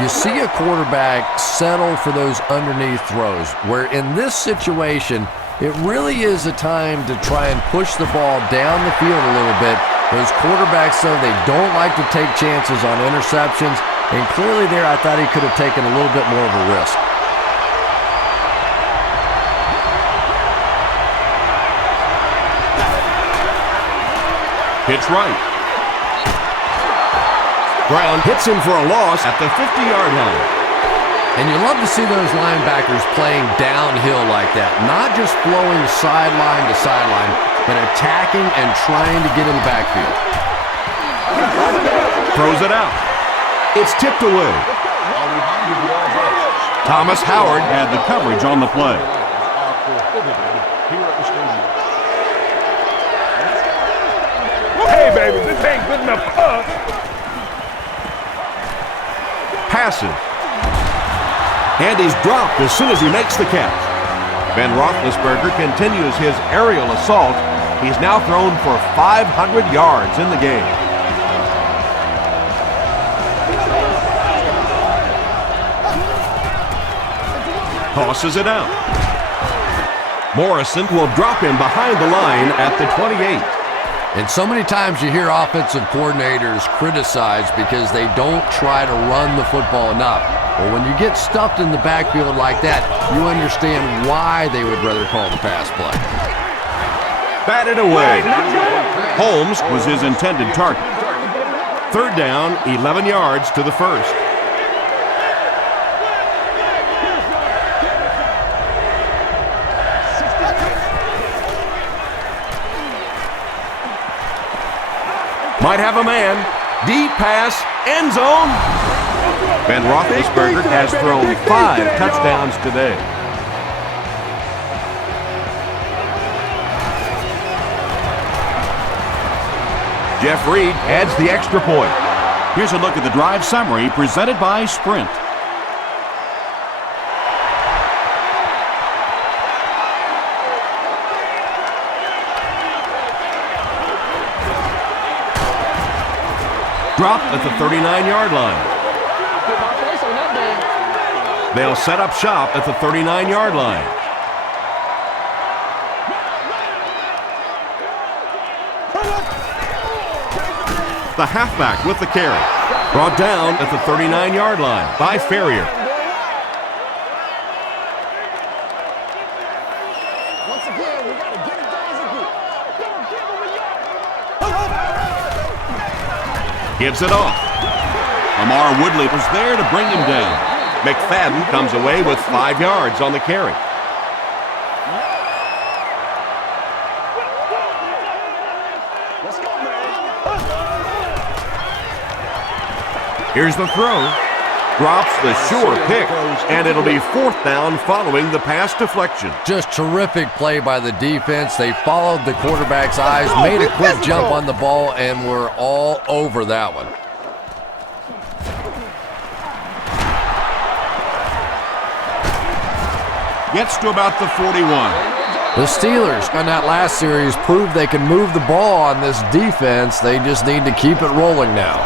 you see a quarterback settle for those underneath throws, where in this situation, it really is a time to try and push the ball down the field a little bit. Those quarterbacks, though, they don't like to take chances on interceptions, and clearly there I thought he could have taken a little bit more of a risk. Pitch right. Brown hits him for a loss at the 50-yard line. And you love to see those linebackers playing downhill like that, not just flowing sideline to sideline, but attacking and trying to get in the backfield. Throws it out. It's tipped away. Thomas Howard had the coverage on the play. Hey, baby, this ain't good enough for us. Passes. And he's dropped as soon as he makes the catch. Ben Roethlisberger continues his aerial assault. He's now thrown for 500 yards in the game. Tosses it out. Morrison will drop him behind the line at the 28. And so many times you hear offensive coordinators criticized because they don't try to run the football enough. Well, when you get stuffed in the backfield like that, you understand why they would rather call the pass play. Batted away. Holmes was his intended target. Third down, 11 yards to the first. Might have a man. Deep pass, end zone. Ben Roethlisberger has thrown 5 touchdowns today. Jeff Reed adds the extra point. Here's a look at the drive summary presented by Sprint. Dropped at the 39-yard line. They'll set up shop at the 39-yard line. The halfback with the carry. Brought down at the 39-yard line by Ferrier. Gives it off. Lamar Woodley was there to bring him down. McFadden comes away with 5 yards on the carry. Here's the throw. Drops the sure pick, and it'll be 4th down following the pass deflection. Just terrific play by the defense. They followed the quarterback's eyes, made a quick jump on the ball, and were all over that one. Gets to about the 41. The Steelers on that last series proved they can move the ball on this defense. They just need to keep it rolling now.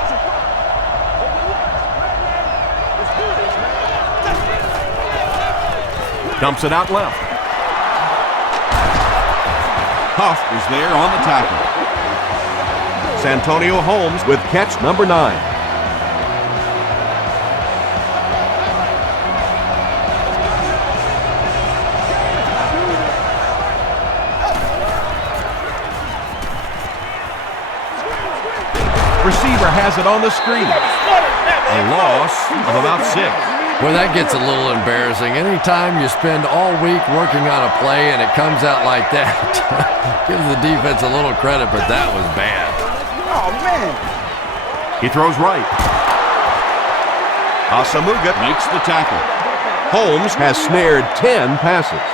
Dumps it out left. Huff is there on the tackle. Santonio Holmes with catch number 9. Receiver has it on the screen. A loss of about 6. Well, that gets a little embarrassing. Anytime you spend all week working on a play and it comes out like that, give the defense a little credit, but that was bad. Oh, man. He throws right. Asamuga makes the tackle. Holmes has snared 10 passes.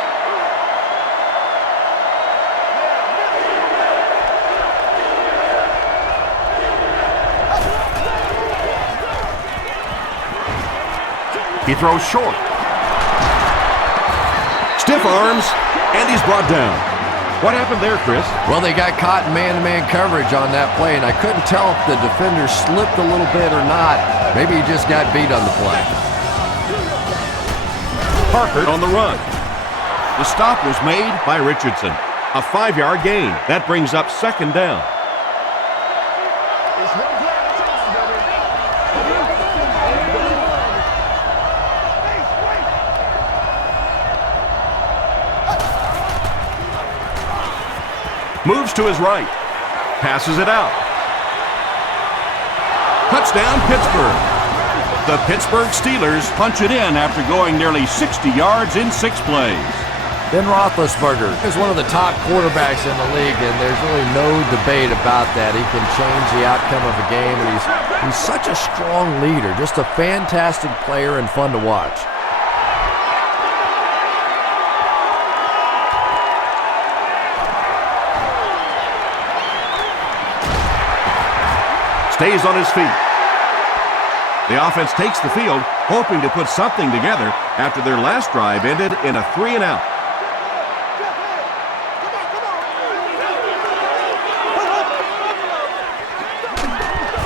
He throws short. arms, and he's brought down. What happened there, Chris? Well, they got caught in man-to-man coverage on that play, and I couldn't tell if the defender slipped a little bit or not. Maybe he just got beat on the play. Parker on the run. The stop was made by Richardson. A 5-yard gain. That brings up second down. Moves to his right. Passes it out. Touchdown, Pittsburgh. The Pittsburgh Steelers punch it in after going nearly 60 yards in 6 plays. Ben Roethlisberger is one of the top quarterbacks in the league, and there's really no debate about that. He can change the outcome of a game, and he's such a strong leader, just a fantastic player and fun to watch. Stays on his feet. The offense takes the field, hoping to put something together after their last drive ended in a 3-and-out.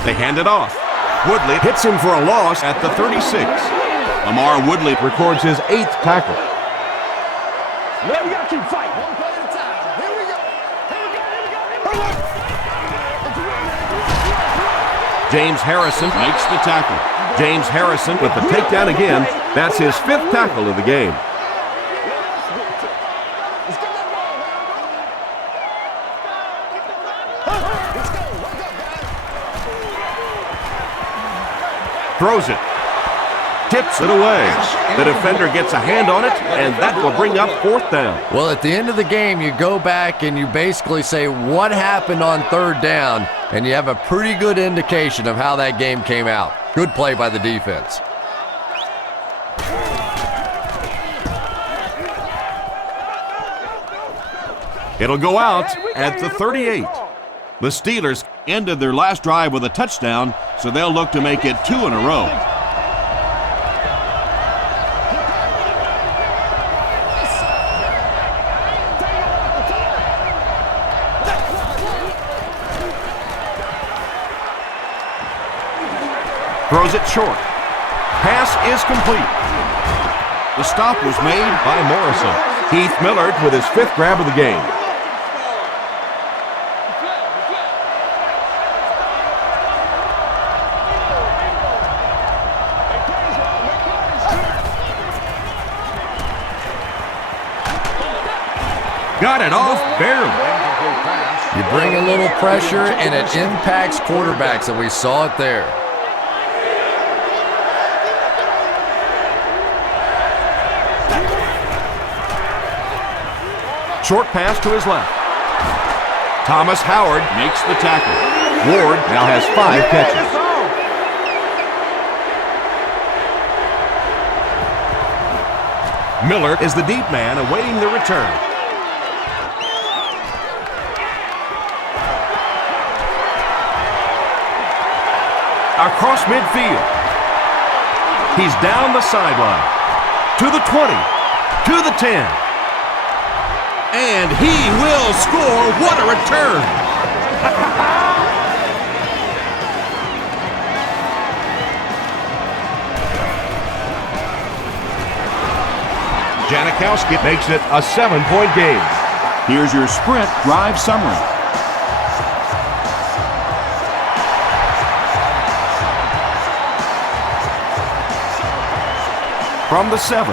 They hand it off. Woodley hits him for a loss at the 36. Lamar Woodley records his 8th tackle. Man, we gotta keep fighting. One play at a time. Here we go. James Harrison makes the tackle. James Harrison with the takedown again. That's his 5th tackle of the game. Throws it. Tips it away. The defender gets a hand on it, and that will bring up 4th down. Well, at the end of the game, you go back and you basically say what happened on 3rd down, and you have a pretty good indication of how that game came out. Good play by the defense. It'll go out at the 38. The Steelers ended their last drive with a touchdown, so they'll look to make it 2 in a row. Throws it short. Pass is complete. The stop was made by Morrison. Heath Millard with his 5th grab of the game. Got it off barely. You bring a little pressure, and it impacts quarterbacks, and we saw it there. Short pass to his left. Thomas Howard makes the tackle. Ward now has 5 catches. Miller is the deep man awaiting the return. Across midfield. He's down the sideline. To the 20. To the 10. And he will score. What a return! Janikowski makes it a 7-point game. Here's your sprint drive summary. From the 7.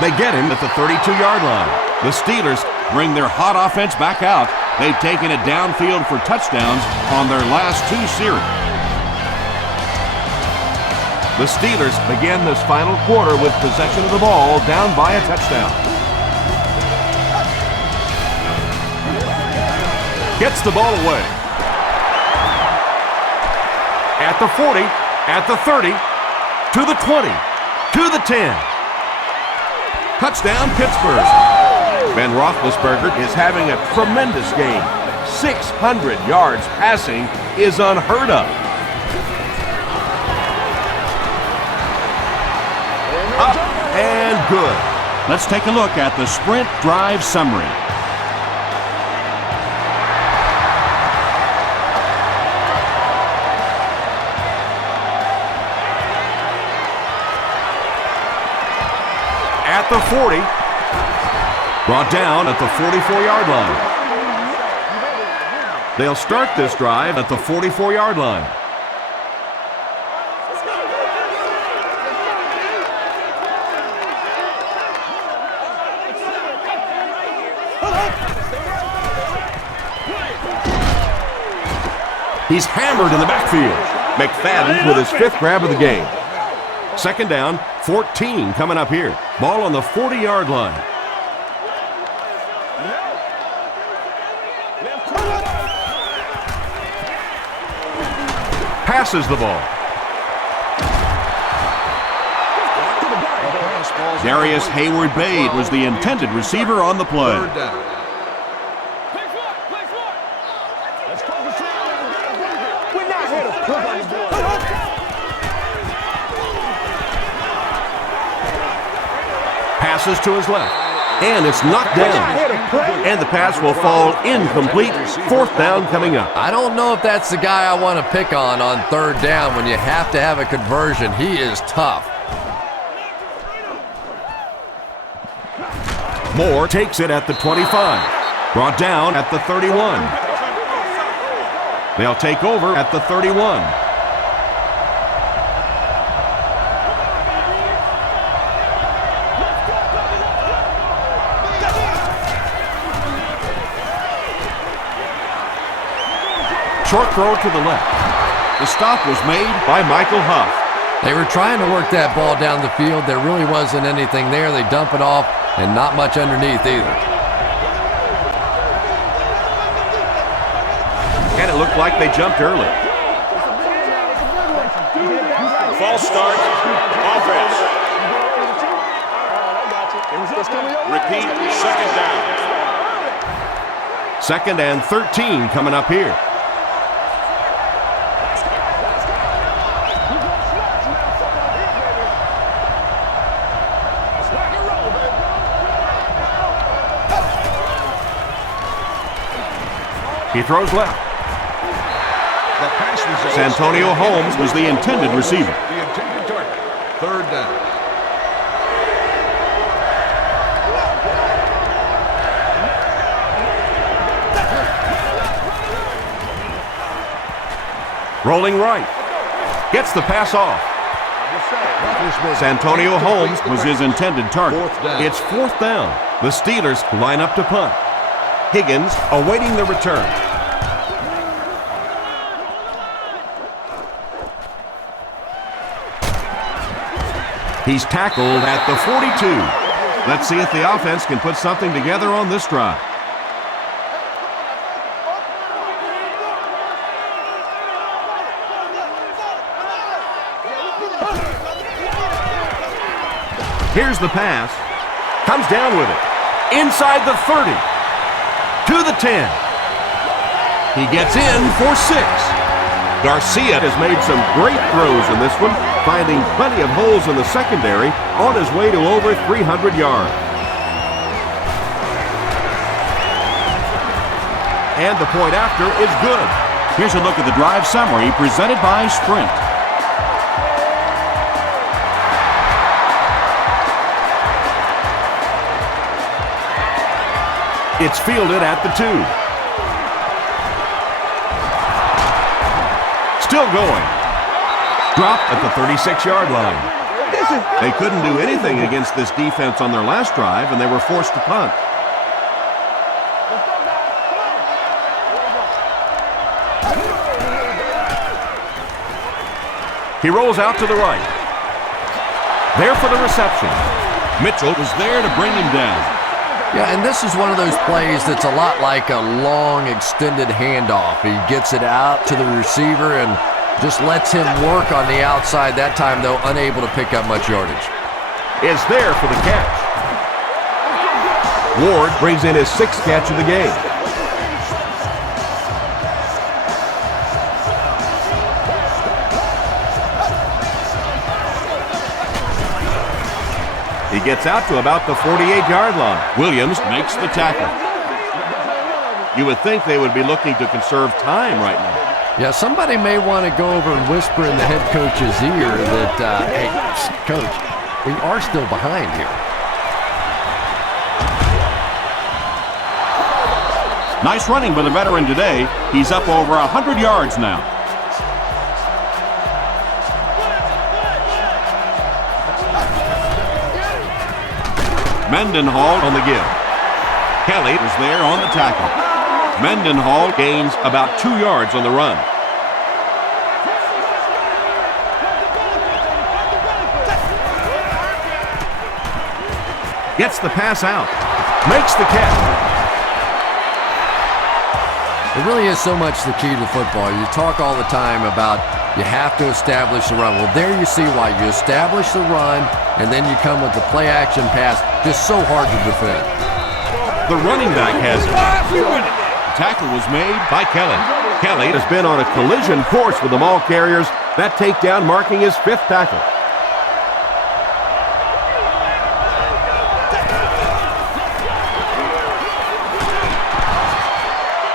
They get him at the 32-yard line. The Steelers bring their hot offense back out. They've taken it downfield for touchdowns on their last 2 series. The Steelers begin this final quarter with possession of the ball, down by a touchdown. Gets the ball away. At the 40, at the 30, to the 20, to the 10. Touchdown, Pittsburgh. Ben Roethlisberger is having a tremendous game. 600 yards passing is unheard of. Up and good. Let's take a look at the sprint drive summary. At the 40. Brought down at the 44-yard line. They'll start this drive at the 44-yard line. He's hammered in the backfield. McFadden with his 5th grab of the game. Second down, 14 coming up here. Ball on the 40-yard line. Passes the ball. Darius Hayward-Bade was the intended receiver on the play. Third down. Passes to his left, and it's knocked down. And the pass will fall incomplete. 4th down coming up. I don't know if that's the guy I want to pick on 3rd down when you have to have a conversion. He is tough. Moore takes it at the 25. Brought down at the 31. They'll take over at the 31. Short throw to the left. The stop was made by Michael Huff. They were trying to work that ball down the field. There really wasn't anything there. They dump it off, and not much underneath either. And it looked like they jumped early. False start. Offense. Repeat. Second down. 2nd and 13 coming up here. He throws left. Santonio Holmes was the intended receiver. The intended target. 3rd down. Rolling right. Gets the pass off. Santonio Holmes was his intended target. It's 4th down. The Steelers line up to punt. Higgins awaiting the return. He's tackled at the 42. Let's see if the offense can put something together on this drive. Here's the pass. Comes down with it. Inside the 30. To the 10. He gets in for 6. Garcia has made some great throws in this one, finding plenty of holes in the secondary on his way to over 300 yards. And the point after is good. Here's a look at the drive summary presented by Sprint. It's fielded at the 2. Still going. Dropped at the 36-yard line. They couldn't do anything against this defense on their last drive, and they were forced to punt. He rolls out to the right. There for the reception. Mitchell was there to bring him down. Yeah, and this is one of those plays that's a lot like a long, extended handoff. He gets it out to the receiver and just lets him work on the outside. That time, though, unable to pick up much yardage. Is there for the catch. Ward brings in his 6th catch of the game. He gets out to about the 48-yard line. Williams makes the tackle. You would think they would be looking to conserve time right now. Yeah, somebody may want to go over and whisper in the head coach's ear that, hey, coach, we are still behind here. Nice running by the veteran today. He's up over 100 yards now. Mendenhall on the give. Kelly was there on the tackle. Mendenhall gains about 2 yards on the run. Gets the pass out. Makes the catch. It really is so much the key to football. You talk all the time about you have to establish the run. Well, there you see why. You establish the run, and then you come with the play-action pass. Just so hard to defend. The running back has it. The tackle was made by Kelly. Kelly has been on a collision course with the ball carriers. That takedown marking his 5th tackle.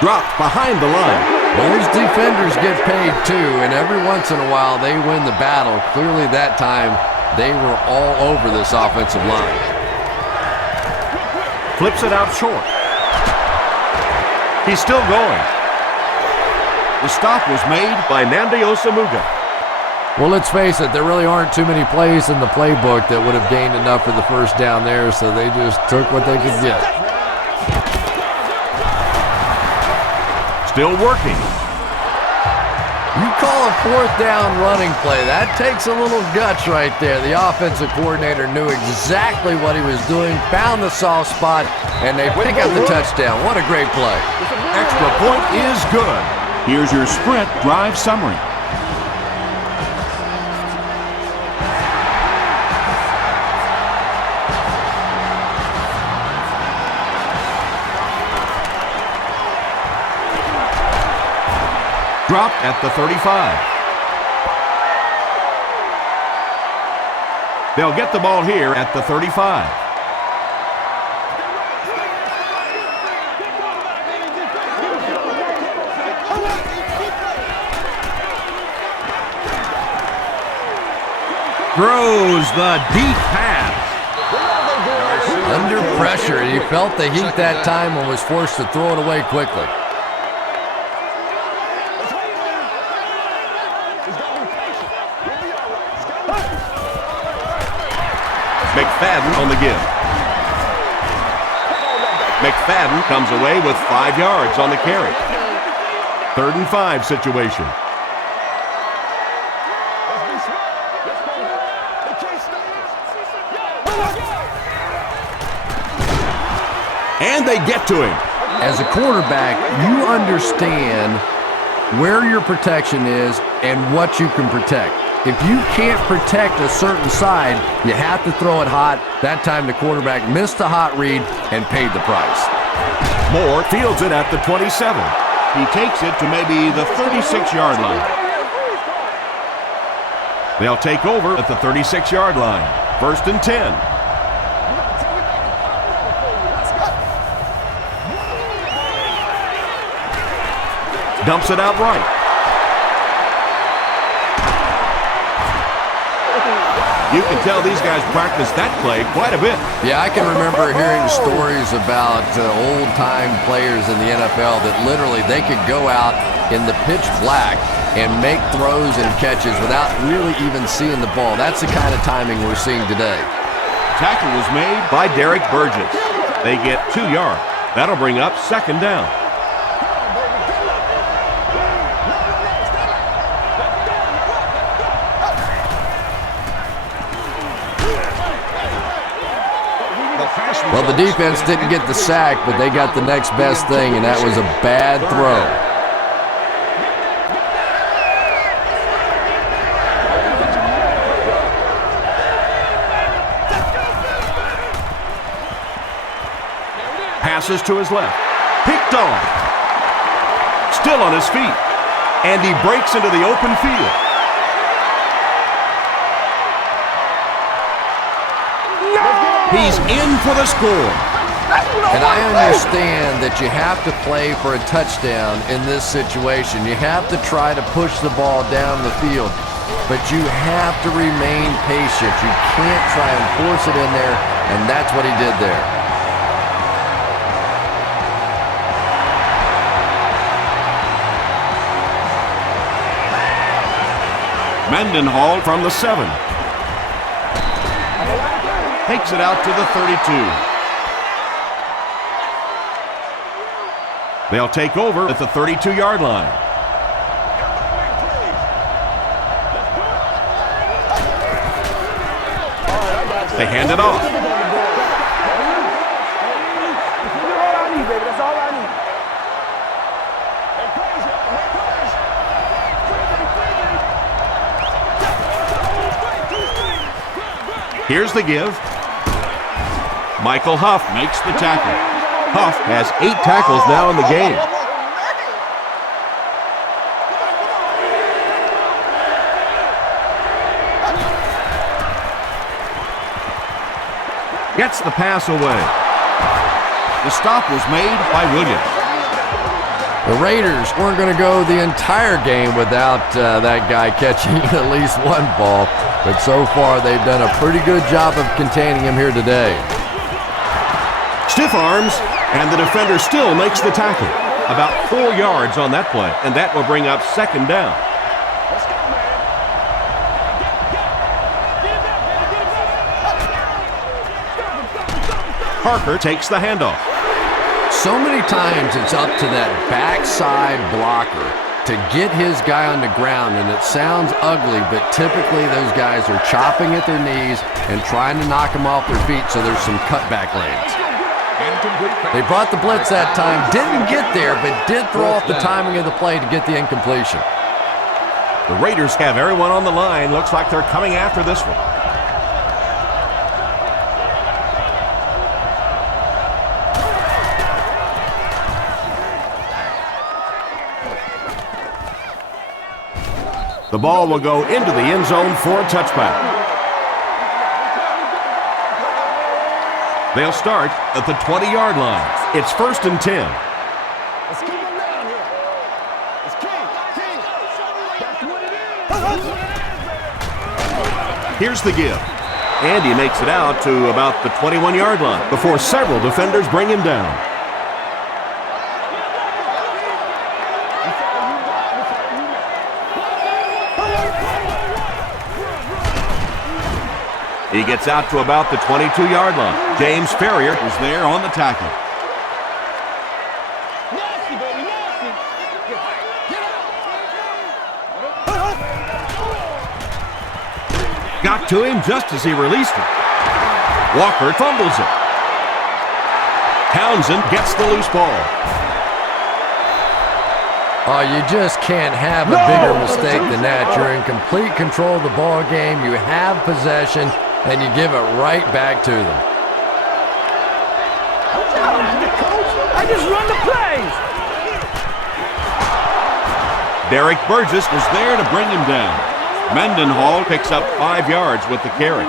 Dropped behind the line. Those defenders get paid too, and every once in a while they win the battle. Clearly that time they were all over this offensive line. Flips it out short. He's still going. The stop was made by Nandi Osamuga. Well, let's face it, there really aren't too many plays in the playbook that would have gained enough for the first down there, so they just took what they could get. Still working. You call a 4th down running play. That takes a little guts right there. The offensive coordinator knew exactly what he was doing, found the soft spot, and they pick up the touchdown. What a great play. Extra point is good. Here's your sprint drive summary. Dropped at the 35. They'll get the ball here at the 35. Throws the deep pass. Under pressure, he felt the heat that time and was forced to throw it away quickly. McFadden on the give. McFadden comes away with 5 yards on the carry. 3rd and 5 situation. And they get to him. As a quarterback, you understand where your protection is and what you can protect. If you can't protect a certain side, you have to throw it hot. That time the quarterback missed the hot read and paid the price. Moore fields it at the 27. He takes it to maybe the 36-yard line. They'll take over at the 36-yard line. 1st and 10. Dumps it out right. You can tell these guys practice that play quite a bit. Yeah, I can remember hearing stories about old-time players in the NFL that literally they could go out in the pitch black and make throws and catches without really even seeing the ball. That's the kind of timing we're seeing today. Tackle was made by Derek Burgess. They get 2 yards. That'll bring up 2nd down. Well, the defense didn't get the sack, but they got the next best thing, and that was a bad throw. Passes to his left. Picked off. Still on his feet. And he breaks into the open field. No! He's in for the score. And I understand that you have to play for a touchdown in this situation. You have to try to push the ball down the field, but you have to remain patient. You can't try and force it in there, and that's what he did there. Mendenhall from the 7. Takes it out to the 32. They'll take over at the 32-yard line. They hand it off. That's all I need. Here's the give. Michael Huff makes the tackle. Huff has 8 tackles now in the game. Gets the pass away. The stop was made by Williams. The Raiders weren't going to go the entire game without that guy catching at least one ball, but so far they've done a pretty good job of containing him here today. Stiff arms, and the defender still makes the tackle. About 4 yards on that play, and that will bring up 2nd down. Parker takes the handoff. So many times it's up to that backside blocker to get his guy on the ground, and it sounds ugly, but typically those guys are chopping at their knees and trying to knock them off their feet, so there's some cutback lanes. They brought the blitz that time, didn't get there, but did throw off the timing of the play to get the incompletion. The Raiders have everyone on the line. Looks like they're coming after this one. The ball will go into the end zone for a touchback. They'll start at the 20-yard line. It's 1st and 10. Let's keep him down here. It's King. That's what it is. Here's the give. Andy makes it out to about the 21-yard line before several defenders bring him down. He gets out to about the 22-yard line. James Ferrier is there on the tackle. Nasty, baby, nasty. Got to him just as he released it. Walker fumbles it. Townsend gets the loose ball. Oh, you just can't have a bigger mistake than that. You're in complete control of the ball game. You have possession, and you give it right back to them. I just run the plays. Derek Burgess was there to bring him down. Mendenhall picks up 5 yards with the carry.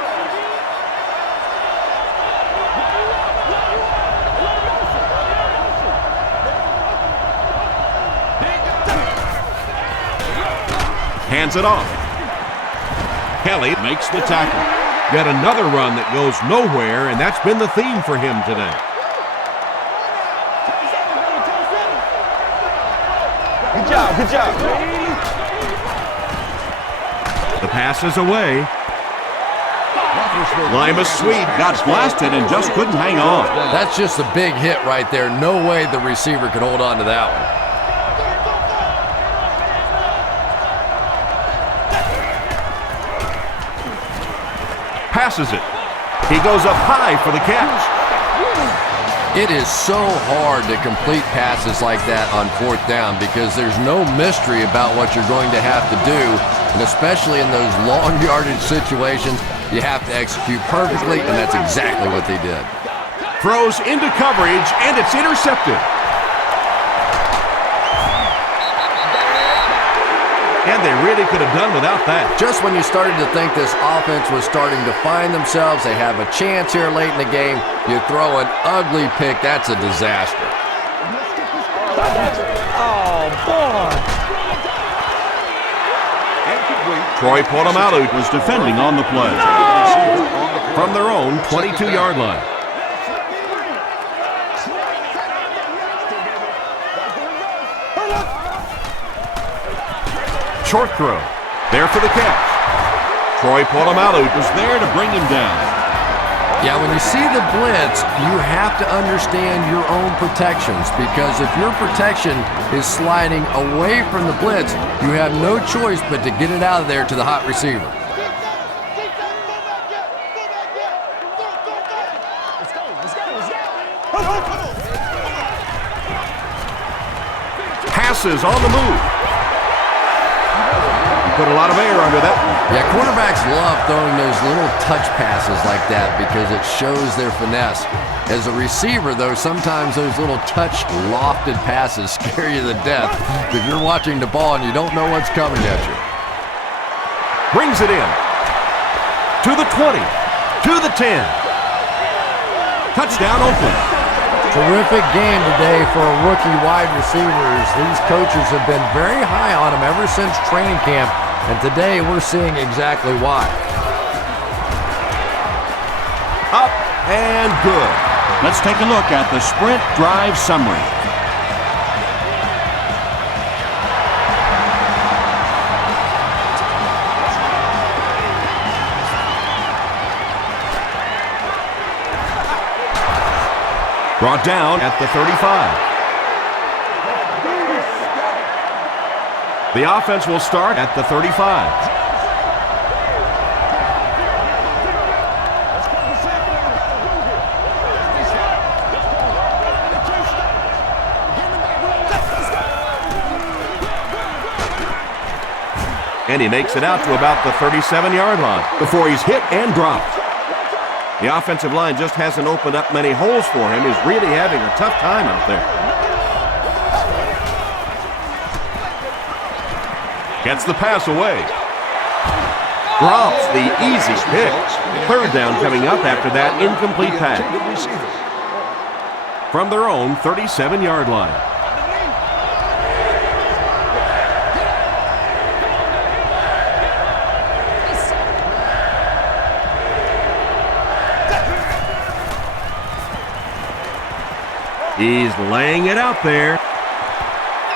Hands it off. Kelly makes the tackle. Yet another run that goes nowhere, and that's been the theme for him today. Good job, good job. The pass is away. Limas Sweet got blasted and just couldn't hang on. That's just a big hit right there. No way the receiver could hold on to that one. Passes it. He goes up high for the catch. It is so hard to complete passes like that on 4th down because there's no mystery about what you're going to have to do, and especially in those long yardage situations, you have to execute perfectly, and that's exactly what they did. Throws into coverage, and it's intercepted. And they really could have done without that. Just when you started to think this offense was starting to find themselves, they have a chance here late in the game, you throw an ugly pick. That's a disaster. Oh, boy. Troy Polamalu was defending on the play. From their own 22-yard line. Short throw. There for the catch. Troy Polamalu was there to bring him down. Yeah, when you see the blitz, you have to understand your own protections, because if your protection is sliding away from the blitz, you have no choice but to get it out of there to the hot receiver. Passes on the move. Put a lot of air under that one. Yeah, quarterbacks love throwing those little touch passes like that because it shows their finesse. As a receiver, though, sometimes those little touch lofted passes scare you to death if you're watching the ball and you don't know what's coming at you. Brings it in. To the 20. To the 10. Touchdown, Oakland. Terrific game today for rookie wide receivers. These coaches have been very high on them ever since training camp, and today we're seeing exactly why. Up and good. Let's take a look at the sprint drive summary. Brought down at the 35. The offense will start at the 35. And he makes it out to about the 37-yard line before he's hit and dropped. The offensive line just hasn't opened up many holes for him. He's really having a tough time out there. Gets the pass away. Drops the easy pick. Third down coming up after that incomplete pass. From their own 37-yard line. He's laying it out there.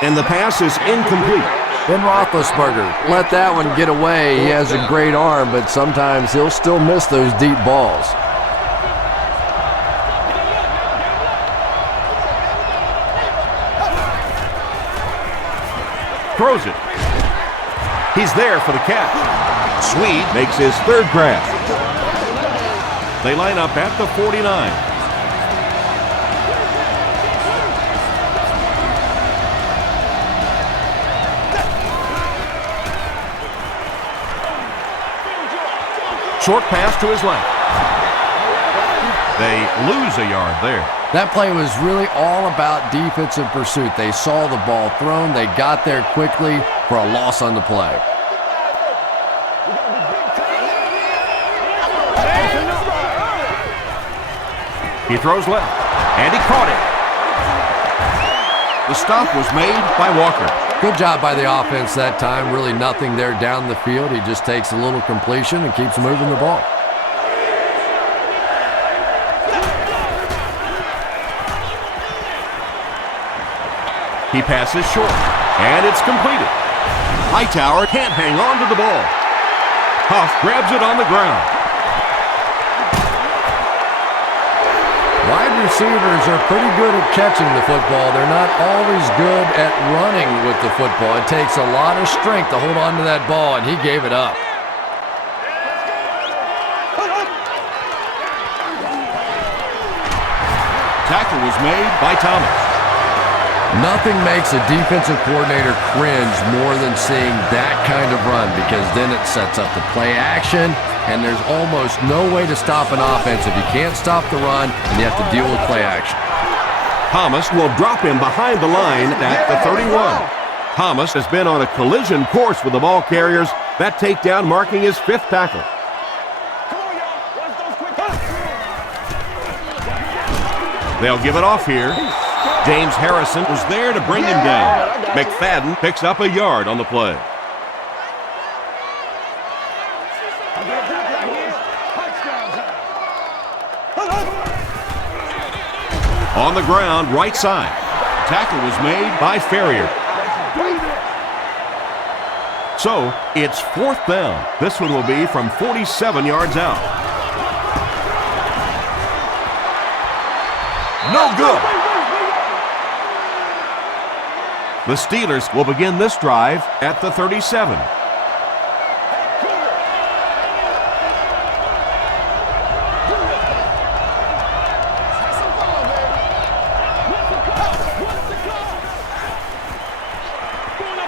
And the pass is incomplete. Ben Roethlisberger let that one get away. He has a great arm, but sometimes he'll still miss those deep balls. Throws it. He's there for the catch. Swede makes his third grab. They line up at the 49. Short pass to his left. They lose a yard there. That play was really all about defensive pursuit. They saw the ball thrown. They got there quickly for a loss on the play. He throws left, and he caught it. The stop was made by Walker. Good job by the offense that time. Really nothing there down the field. He just takes a little completion and keeps moving the ball. He passes short, and it's completed. Hightower can't hang on to the ball. Huff grabs it on the ground. Wide receivers are pretty good at catching the football. They're not always good at running with the football. It takes a lot of strength to hold on to that ball, and he gave it up. Tackle was made by Thomas. Nothing makes a defensive coordinator cringe more than seeing that kind of run, because then it sets up the play action, and there's almost no way to stop an offense if you can't stop the run and you have to deal with play action. Thomas will drop him behind the line at the 31. Thomas has been on a collision course with the ball carriers. That takedown marking his 5th tackle. They'll give it off here. James Harrison was there to bring him down. McFadden picks up a yard on the play. On the ground, right side. Tackle was made by Ferrier. So, it's 4th down. This one will be from 47 yards out. No good. The Steelers will begin this drive at the 37.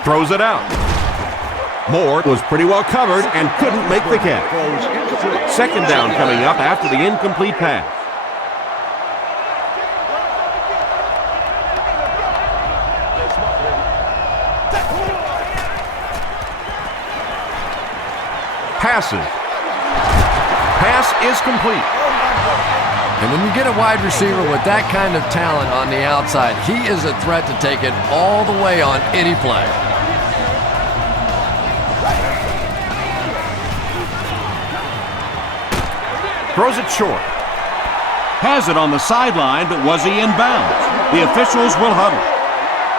Throws it out. Moore was pretty well covered and couldn't make the catch. 2nd down coming up after the incomplete pass. Passes. Pass is complete. And when you get a wide receiver with that kind of talent on the outside, he is a threat to take it all the way on any play. Throws it short. Has it on the sideline, but was he in bounds? The officials will huddle.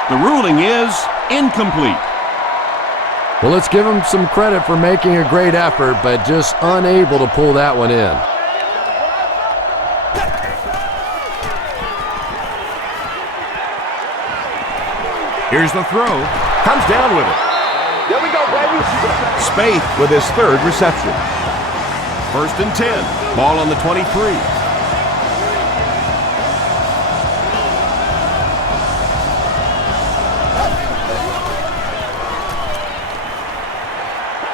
The ruling is incomplete. Well, let's give him some credit for making a great effort, but just unable to pull that one in. Here's the throw. Comes down with it. There we go, baby. Spaeth with his 3rd reception. 1st and 10. Ball on the 23.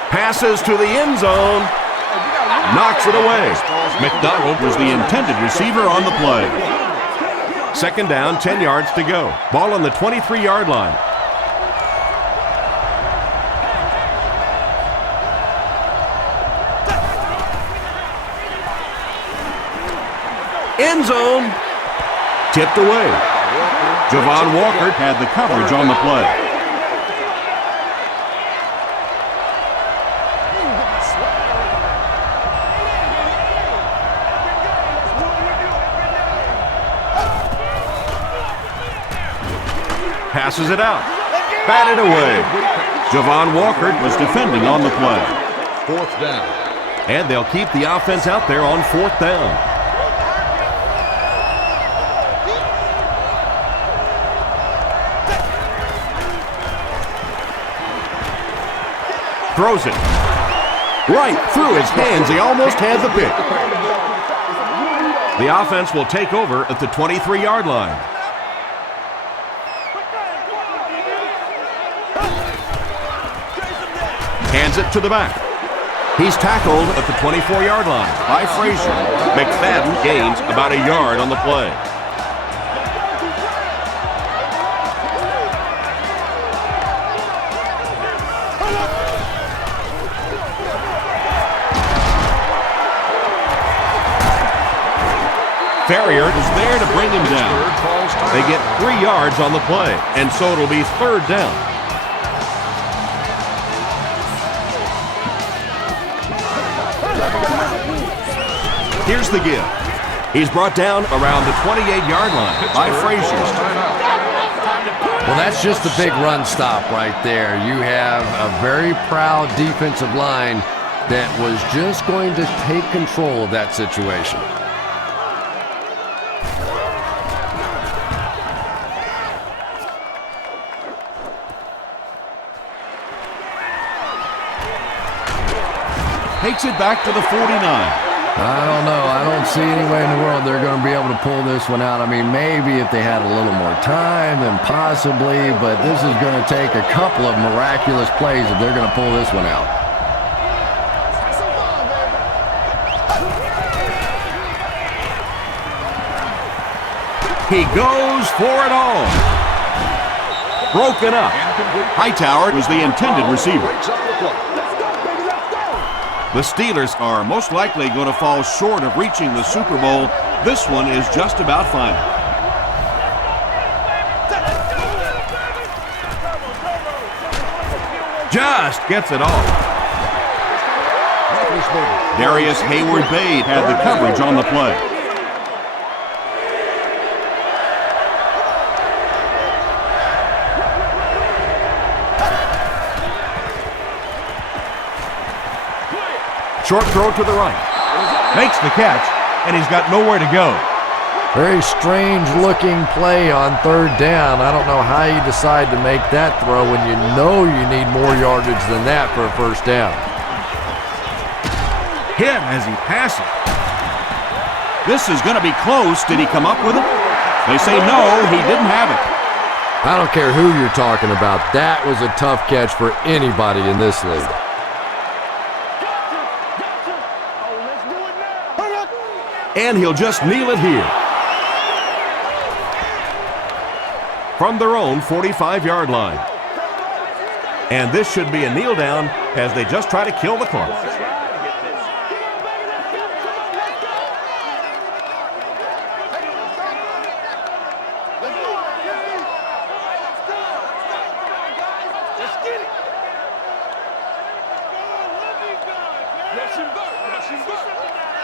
Passes to the end zone. Knocks it away. McDonald was the intended receiver on the play. 2nd down, 10 yards to go. Ball on the 23-yard line. End zone. Tipped away. Javon Walker had the coverage on the play. Passes it out. Batted away. Javon Walker was defending on the play. 4th down. And they'll keep the offense out there on 4th down. Throws it. Right through his hands. He almost had the pick. The offense will take over at the 23-yard line. Hands it to the back. He's tackled at the 24-yard line by Frazier. McFadden gains about a yard on the play. Ferrier is there to bring him down. They get 3 yards on the play, and so it'll be 3rd down. Here's the give. He's brought down around the 28-yard line by Frazier. Well, that's just a big run stop right there. You have a very proud defensive line that was just going to take control of that situation. Takes it back to the 49. I don't know. I don't see any way in the world they're going to be able to pull this one out. I mean, maybe if they had a little more time, then possibly, but this is going to take a couple of miraculous plays if they're going to pull this one out. He goes for it all. broken up. Hightower was the intended receiver. Breaks up the play. Let's go, baby, let's go. The Steelers are most likely going to fall short of reaching the Super Bowl. This one is just about final. Just gets it off. Darius Hayward-Bade had the coverage on the play. Short throw to the right. Makes the catch, and he's got nowhere to go. Very strange looking play on third down. I don't know how you decide to make that throw when you know you need more yardage than that for a first down. Hit as he passes. This is going to be close. Did he come up with it? They say no, he didn't have it. I don't care who you're talking about. That was a tough catch for anybody in this league. And he'll just kneel it here. From their own 45-yard line. And this should be a kneel down as they just try to kill the clock.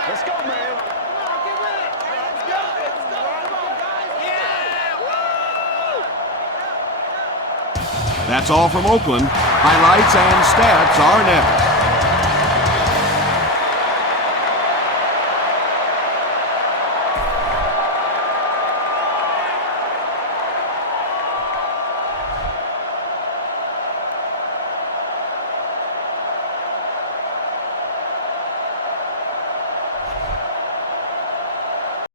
Let's go, man. That's all from Oakland. Highlights and stats are next.